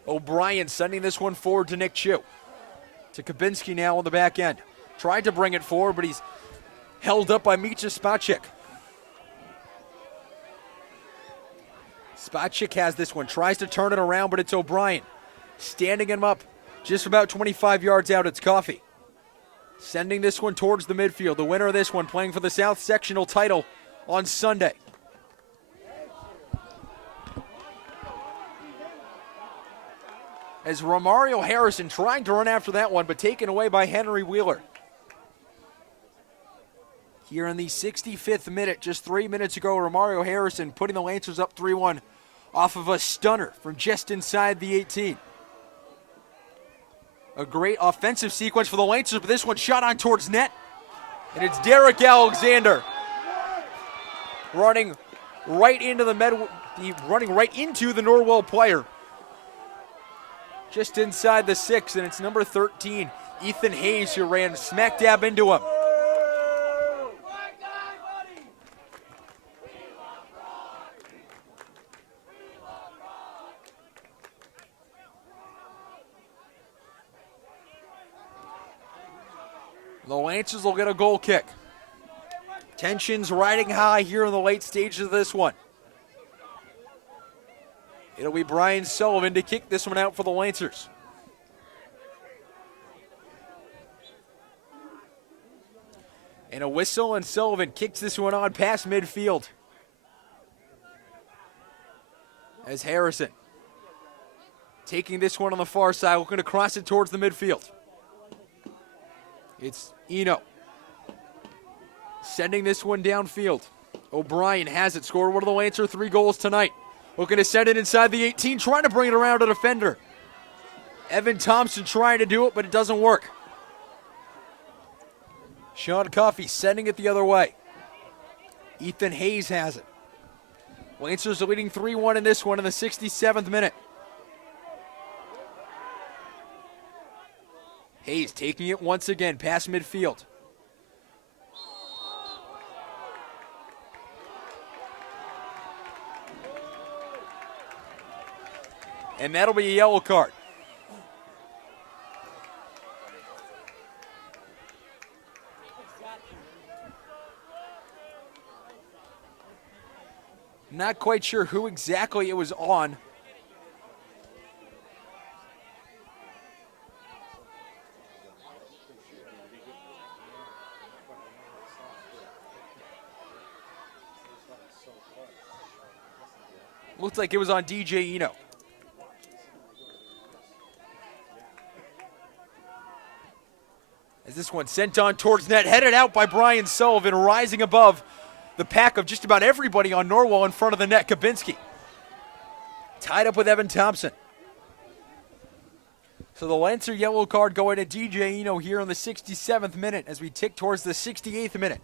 O'Brien sending this one forward to Nick Chu. To Kabinski now on the back end. Tried to bring it forward, but he's held up by Mitja Spacek. Spacek has this one, tries to turn it around, but it's O'Brien. Standing him up just about 25 yards out, it's Coffey. Sending this one towards the midfield. The winner of this one playing for the South Sectional title on Sunday. As Romario Harrison trying to run after that one, but taken away by Henry Wheeler. Here in the 65th minute, just 3 minutes ago, Romario Harrison putting the Lancers up 3-1 off of a stunner from just inside the 18. A great offensive sequence for the Lancers, but this one shot on towards net. And it's Derek Alexander running right into the Norwell player. Just inside the 6, and it's number 13, Ethan Hayes, who ran smack dab into him. The Lancers will get a goal kick. Tensions riding high here in the late stages of this one. It'll be Brian Sullivan to kick this one out for the Lancers. And a whistle, and Sullivan kicks this one on past midfield. As Harrison taking this one on the far side, looking to cross it towards the midfield. It's Eno sending this one downfield. O'Brien has it, scored one of the Lancer 3 goals tonight. Looking to send it inside the 18, trying to bring it around a defender. Evan Thompson trying to do it, but it doesn't work. Sean Coffey sending it the other way. Ethan Hayes has it. Lancers are leading 3-1 in this one in the 67th minute. Hayes taking it once again past midfield. And that'll be a yellow card. Not quite sure who exactly it was on. Looks like it was on DJ Eno. As this one sent on towards net, headed out by Brian Sullivan, rising above the pack of just about everybody on Norwell in front of the net. Kabinski tied up with Evan Thompson. So the Lancer yellow card going to DJ Eno here in the 67th minute as we tick towards the 68th minute.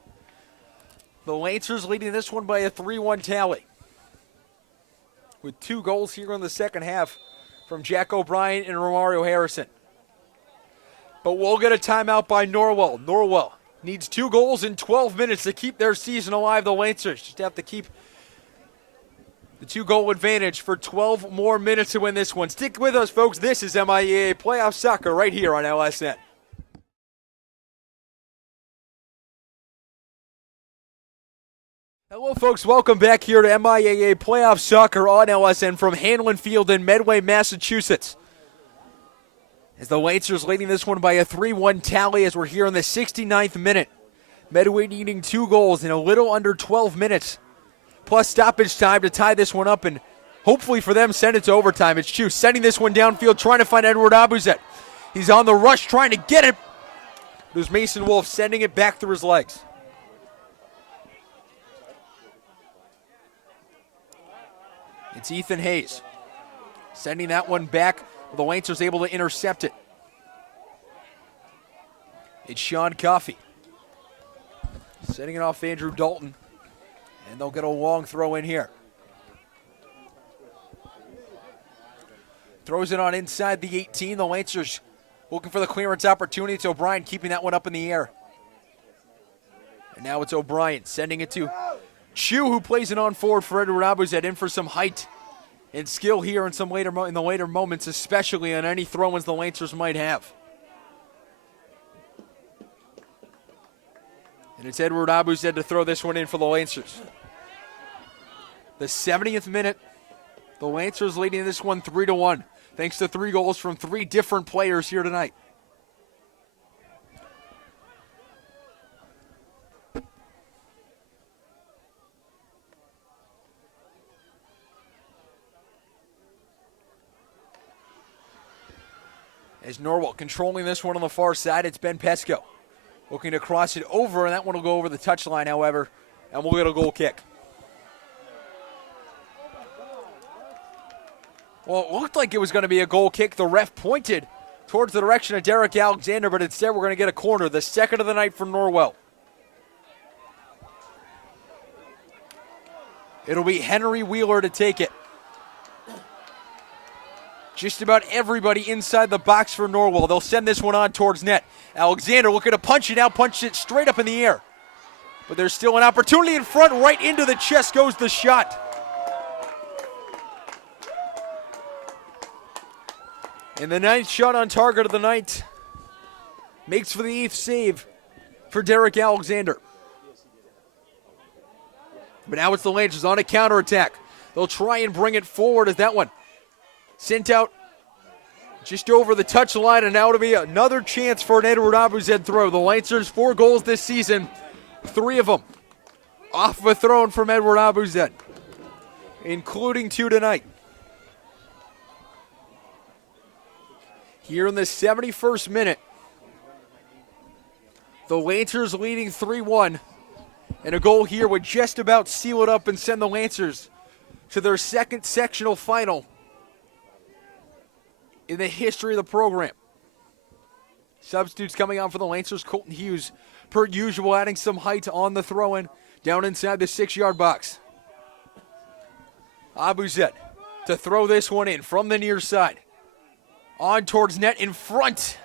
The Lancers leading this one by a 3-1 tally, with 2 goals here in the second half from Jack O'Brien and Romario Harrison. But we'll get a timeout by Norwell. Norwell needs 2 goals in 12 minutes to keep their season alive. The Lancers just have to keep the 2-goal advantage for 12 more minutes to win this one. Stick with us, folks. This is MIAA Playoff Soccer right here on LSN. Hello, folks. Welcome back here to MIAA Playoff Soccer on LSN from Hanlon Field in Medway, Massachusetts. As the Lancers leading this one by a 3-1 tally as we're here in the 69th minute. Medway needing 2 goals in a little under 12 minutes, plus stoppage time to tie this one up and hopefully for them send it to overtime. It's Chu sending this one downfield, trying to find Edward Abuzet. He's on the rush trying to get it. It was Mason Wolf sending it back through his legs. It's Ethan Hayes sending that one back. The Lancers able to intercept it. It's Sean Coffey setting it off Andrew Dalton, and they'll get a long throw in here. Throws it on inside the 18. The Lancers looking for the clearance opportunity. It's O'Brien keeping that one up in the air. And now it's O'Brien sending it to Chu, who plays it on forward for Edward Abuzet, in for some height and skill here in in the later moments, especially on any throw-ins the Lancers might have. And it's Edward Abuzet to throw this one in for the Lancers. The 70th minute, the Lancers leading this one 3-1, thanks to 3 goals from 3 different players here tonight. As Norwell controlling this one on the far side, it's Ben Pesco looking to cross it over, and that one will go over the touchline, however, and we'll get a goal kick. Well, it looked like it was going to be a goal kick. The ref pointed towards the direction of Derek Alexander, but instead we're going to get a corner, the second of the night for Norwell. It'll be Henry Wheeler to take it. Just about everybody inside the box for Norwell. They'll send this one on towards net. Alexander looking to punch it out, punch it straight up in the air. But there's still an opportunity in front. Right into the chest goes the shot. And the 9th shot on target of the night makes for the 8th save for Derek Alexander. But now it's the Lancers on a counterattack. They'll try and bring it forward as that one sent out just over the touchline, and now it'll be another chance for an Edward Abuzet throw. The Lancers 4 goals this season, 3 of them off of a throw from Edward Abuzet, including 2 tonight. Here in the 71st minute, the Lancers leading 3-1, and a goal here would just about seal it up and send the Lancers to their 2nd sectional final in the history of the program. Substitutes coming on for the Lancers. Colton Hughes, per usual, adding some height on the throw-in down inside the 6-yard box. Abuzet to throw this one in from the near side. On towards net in front.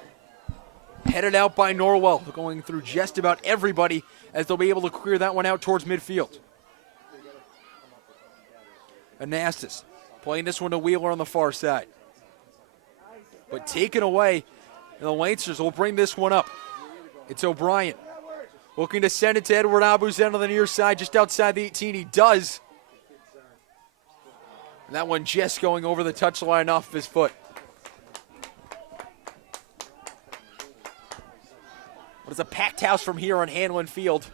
Headed out by Norwell, going through just about everybody as they'll be able to clear that one out towards midfield. Anastas playing this one to Wheeler on the far side. But taken away, and the Lancers will bring this one up. It's O'Brien looking to send it to Edward Abuzet on the near side, just outside the 18. He does. And that one just going over the touchline off of his foot. But it's a packed house from here on Hanlon Field.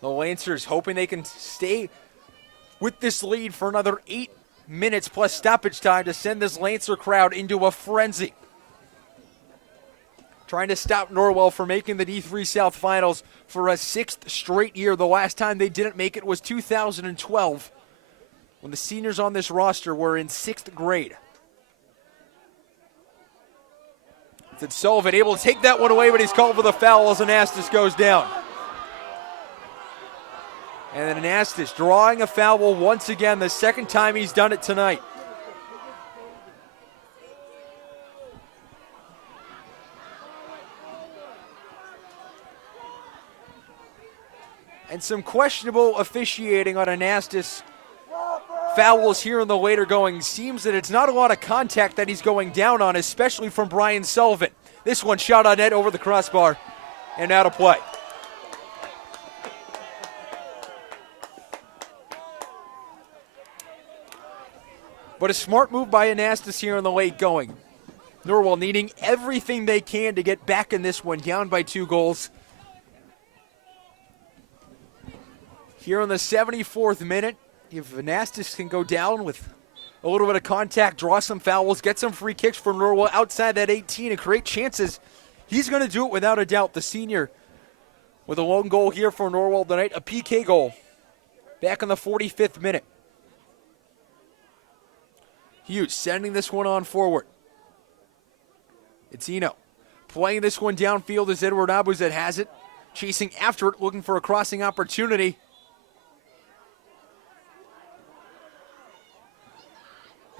The Lancers hoping they can stay with this lead for another 8 minutes plus stoppage time to send this Lancer crowd into a frenzy. Trying to stop Norwell from making the D3 South Finals for a 6th straight year. The last time they didn't make it was 2012, when the seniors on this roster were in 6th grade. It's Sullivan able to take that one away, but he's called for the foul as Anastas goes down. And then Anastas drawing a foul once again, the 2nd time he's done it tonight. And some questionable officiating on Anastas fouls here in the later going. Seems that it's not a lot of contact that he's going down on, especially from Brian Sullivan. This one shot on net over the crossbar and out of play. But a smart move by Anastas here in the late going. Norwell needing everything they can to get back in this one, down by 2 goals. Here in the 74th minute, if Anastas can go down with a little bit of contact, draw some fouls, get some free kicks for Norwell outside that 18 and create chances, he's going to do it without a doubt. The senior with a lone goal here for Norwell tonight, a PK goal back in the 45th minute. Hughes sending this one on forward. It's Eno playing this one downfield as Edward Abuzet has it. Chasing after it, looking for a crossing opportunity.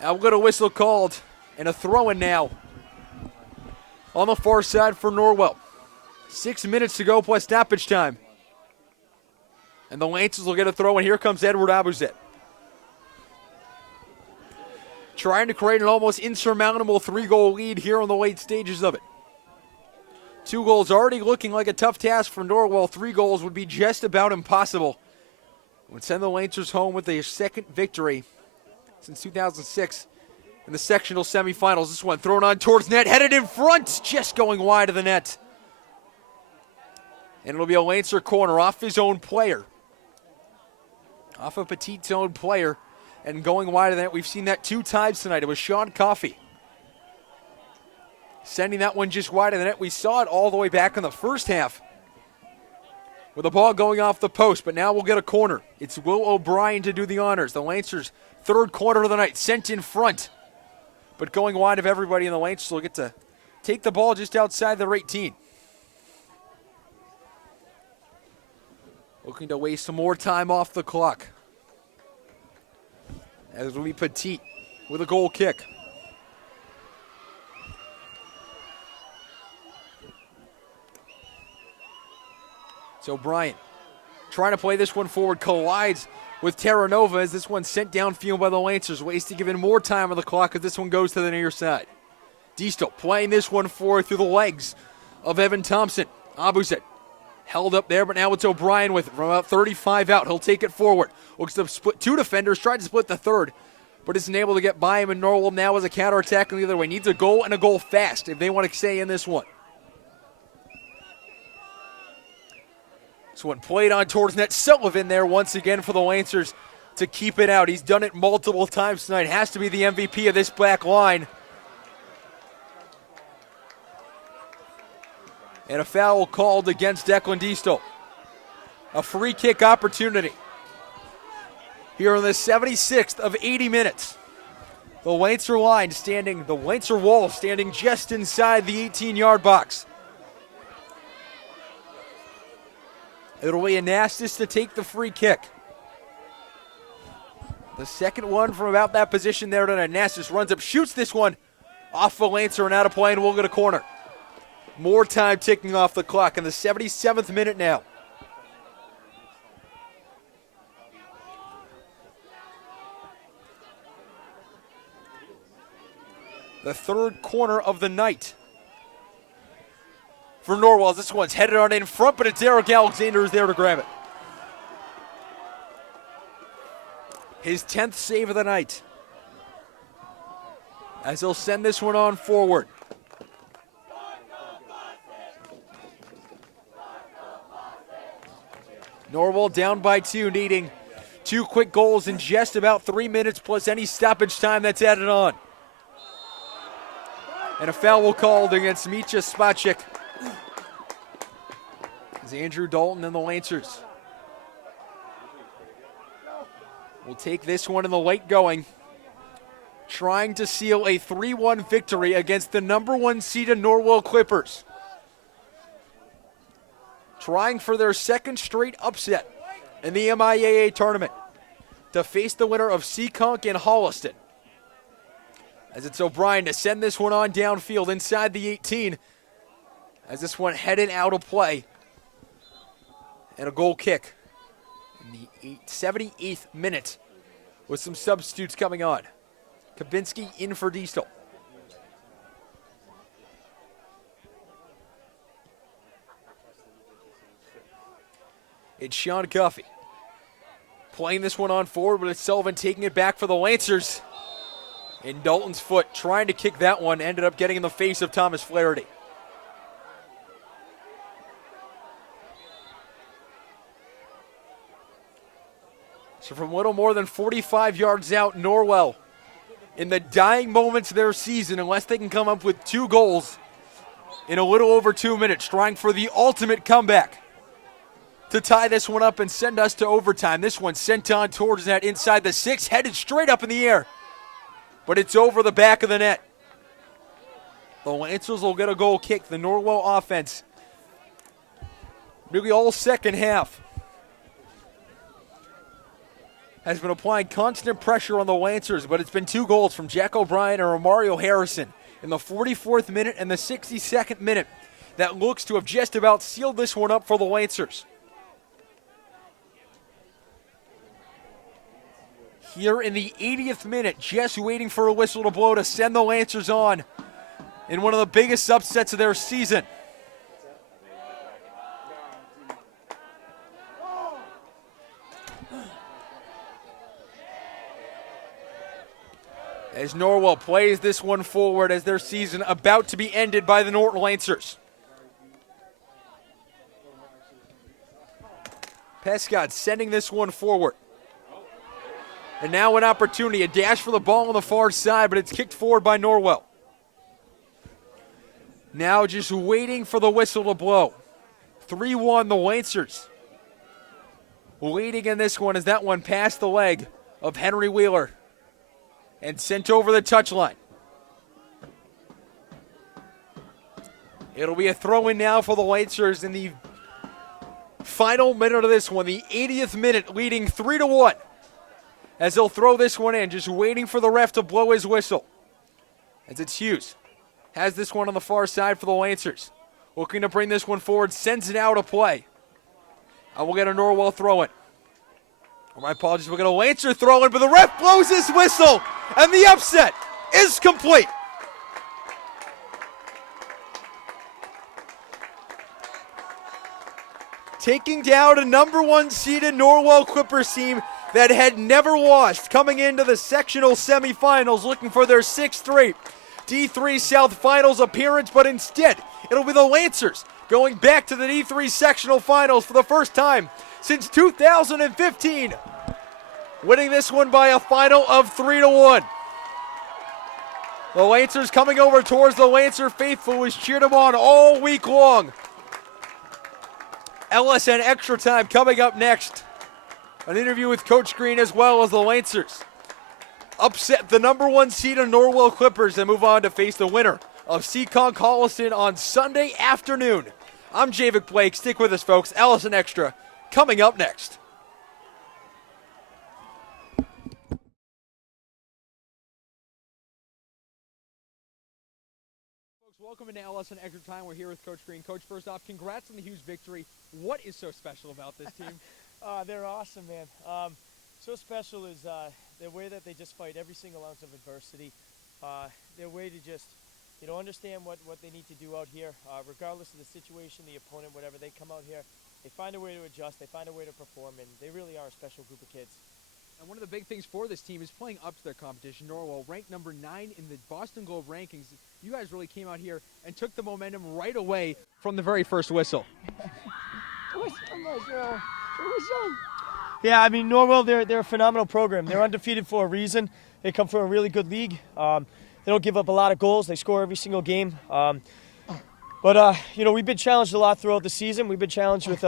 Now we've got a whistle called and a throw-in now on the far side for Norwell. 6 minutes to go plus stoppage time. And the Lancers will get a throw, and here comes Edward Abuzet. Trying to create an almost insurmountable 3-goal lead here on the late stages of it. 2 goals already looking like a tough task for Norwell. 3 goals would be just about impossible. Would send the Lancers home with their second victory since 2006 in the sectional semifinals. This one thrown on towards net, headed in front, just going wide of the net. And it'll be a Lancer corner off his own player. Off a Petit's own player and going wide of the net. We've seen that 2 times tonight. It was Sean Coffey sending that one just wide of the net. We saw it all the way back in the first half with the ball going off the post, but now we'll get a corner. It's Will O'Brien to do the honors. The Lancers' 3rd corner of the night, sent in front, but going wide of everybody, in the Lancers will get to take the ball just outside their 18. Looking to waste some more time off the clock. As it'll be Petit with a goal kick. So O'Brien trying to play this one forward, collides with Terranova as this one's sent downfield by the Lancers. Wasting even more time on the clock as this one goes to the near side. Diestel playing this one forward through the legs of Evan Thompson. Abuzet held up there, but now it's O'Brien with it from about 35 out. He'll take it forward. Looks to split 2 defenders, tried to split the 3rd, but isn't able to get by him. And Norwell now as a counterattack on the other way. Needs a goal and a goal fast if they want to stay in this one. This one played on towards net. Sullivan there once again for the Lancers to keep it out. He's done it multiple times tonight. Has to be the MVP of this back line. And a foul called against Declan Diestel. A free kick opportunity. Here in the 76th of 80 minutes. The Lancer wall standing just inside the 18-yard box. It'll be Anastas to take the free kick. The second one from about that position there to Anastas. Runs up, shoots this one off the Lancer and out of play, and we'll get a corner. More time ticking off the clock in the 77th minute now. The 3rd corner of the night for Norwell. This one's headed on in front, but it's Eric Alexander who's there to grab it. His 10th save of the night. As he'll send this one on forward. Norwell down by 2, needing 2 quick goals in just about 3 minutes plus any stoppage time that's added on. And a foul will called against Mitja Spacek. As Andrew Dalton and the Lancers will take this one in the late going, trying to seal a 3-1 victory against the number 1 seeded Norwell Clippers. Trying for their 2nd straight upset in the MIAA tournament to face the winner of Seekonk and Holliston. As it's O'Brien to send this one on downfield inside the 18. As this one headed out of play. And a goal kick in the 78th minute with some substitutes coming on. Kabinski in for Diestel. It's Sean Coffey playing this one on forward, but it's Sullivan taking it back for the Lancers. And Dalton's foot trying to kick that one, ended up getting in the face of Thomas Flaherty. So from a little more than 45 yards out, Norwell, in the dying moments of their season, unless they can come up with 2 goals in a little over 2 minutes, trying for the ultimate comeback to tie this one up and send us to overtime. This one sent on towards that inside the 6, headed straight up in the air, but it's over the back of the net. The Lancers will get a goal kick. The Norwell offense, really all second half, has been applying constant pressure on the Lancers, but it's been 2 goals from Jack O'Brien and Romario Harrison in the 44th minute and the 62nd minute that looks to have just about sealed this one up for the Lancers. here in the 80th minute, just waiting for a whistle to blow to send the Lancers on in one of the biggest upsets of their season. As Norwell plays this one forward as their season about to be ended by the Norton Lancers. Pescott sending this one forward. And now an opportunity, a dash for the ball on the far side, but it's kicked forward by Norwell. Now just waiting for the whistle to blow. 3-1 the Lancers. Leading in this one as that one passed the leg of Henry Wheeler and sent over the touchline. It'll be a throw-in now for the Lancers in the final minute of this one, the 80th minute, leading 3-1. As they'll throw this one in, just waiting for the ref to blow his whistle. As it's Hughes. Has this one on the far side for the Lancers. Looking to bring this one forward, sends it out of play. And we'll get a Norwell throw-in. Oh, my apologies, we'll get a Lancer throw-in, but the ref blows his whistle, and the upset is complete. Taking down a number 1 seeded Norwell Clippers team that had never lost, coming into the sectional semifinals, looking for their 6th straight D3 South Finals appearance, but instead, it'll be the Lancers going back to the D3 sectional finals for the first time since 2015, winning this one by a final of 3-1. The Lancers coming over towards the Lancer faithful, who has cheered them on all week long. LSN Extra Time coming up next. An interview with Coach Green as well as the Lancers upset the number 1 seed of Norwell Clippers and move on to face the winner of Seekonk Holliston on Sunday afternoon. I'm Javik Blake. Stick with us, folks. LSN Extra coming up next. Welcome into LSN Extra Time. We're here with Coach Green. Coach, first off, congrats on the huge victory. What is so special about this team? They're awesome, man. So special is their way that they just fight every single ounce of adversity. Their way to just, understand what they need to do out here, regardless of the situation, the opponent, whatever. They come out here, they find a way to adjust, they find a way to perform, and they really are a special group of kids. And one of the big things for this team is playing up to their competition. Norwell ranked number 9 in the Boston Globe rankings. You guys really came out here and took the momentum right away from the very first whistle. Yeah, I mean, Norwell, they're a phenomenal program. They're undefeated for a reason. They come from a really good league. They don't give up a lot of goals. They score every single game. But we've been challenged a lot throughout the season. We've been challenged with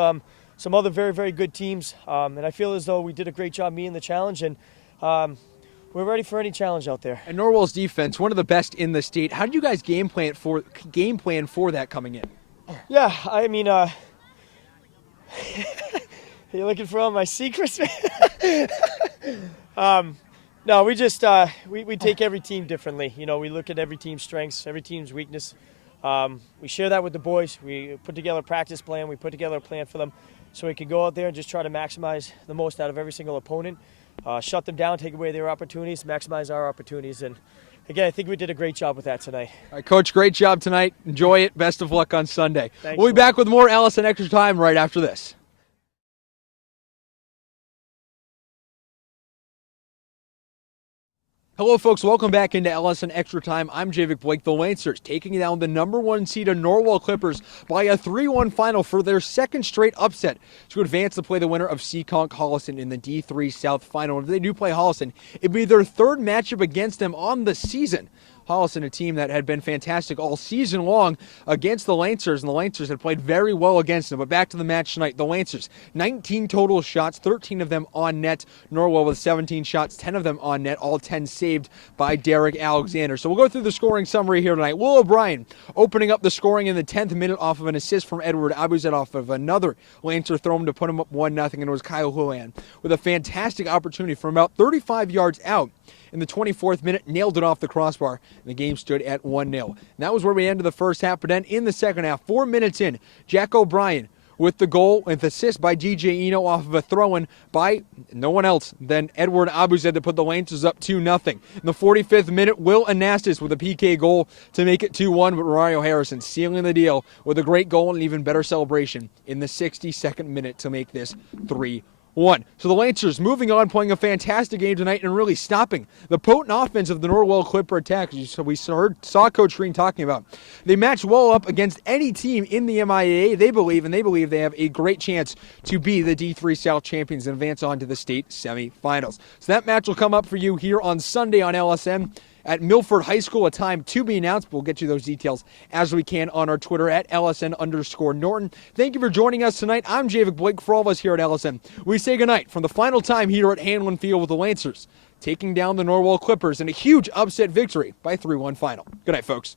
some other very, very good teams. And I feel as though we did a great job meeting the challenge. And we're ready for any challenge out there. And Norwell's defense, one of the best in the state. How did you guys game plan for that coming in? Yeah, I mean, you're looking for all my secrets? No, we just we take every team differently. We look at every team's strengths, every team's weakness. We share that with the boys. We put together a practice plan. We put together a plan for them so we can go out there and just try to maximize the most out of every single opponent, shut them down, take away their opportunities, maximize our opportunities. And again, I think we did a great job with that tonight. All right, Coach, great job tonight. Enjoy it. Best of luck on Sunday. Thanks, we'll be back with more LSN Extra Time right after this. Hello, folks. Welcome back into LSN Extra Time. I'm Javik Blake. The Lancers taking down the number 1 seed of Norwell Clippers by a 3-1 final for their 2nd straight upset to advance to play the winner of Seekonk Holliston in the D3 South Final. If they do play Holliston, it'd be their 3rd matchup against them on the season. Holliston, a team that had been fantastic all season long against the Lancers, and the Lancers had played very well against them. But back to the match tonight. The Lancers, 19 total shots, 13 of them on net. Norwell with 17 shots, 10 of them on net, all 10 saved by Derek Alexander. So we'll go through the scoring summary here tonight. Will O'Brien opening up the scoring in the 10th minute off of an assist from Edward Abuzet off of another Lancer throw to put him up 1-0, and it was Kyle Houlihan with a fantastic opportunity from about 35 yards out. In the 24th minute, nailed it off the crossbar, and the game stood at 1-0. And that was where we ended the first half, but then in the second half, 4 minutes in, Jack O'Brien with the goal and the assist by DJ Eno off of a throw-in by no one else than Edward Abuzed to put the Lancers up 2-0. In the 45th minute, Will Anastas with a PK goal to make it 2-1, but Mario Harrison sealing the deal with a great goal and an even better celebration in the 62nd minute to make this 3-1. So the Lancers moving on, playing a fantastic game tonight and really stopping the potent offense of the Norwell Clipper attack. So we saw Coach Green talking about. They match well up against any team in the MIAA, they believe, and they believe they have a great chance to be the D3 South champions and advance on to the state semifinals. So that match will come up for you here on Sunday on LSN at Milford High School, a time to be announced. We'll get you those details as we can on our Twitter at LSN_Norton. Thank you for joining us tonight. I'm Javik Blake. For all of us here at LSN, we say goodnight from the final time here at Hanlon Field with the Lancers taking down the Norwell Clippers in a huge upset victory by 3-1 final. Good night, folks.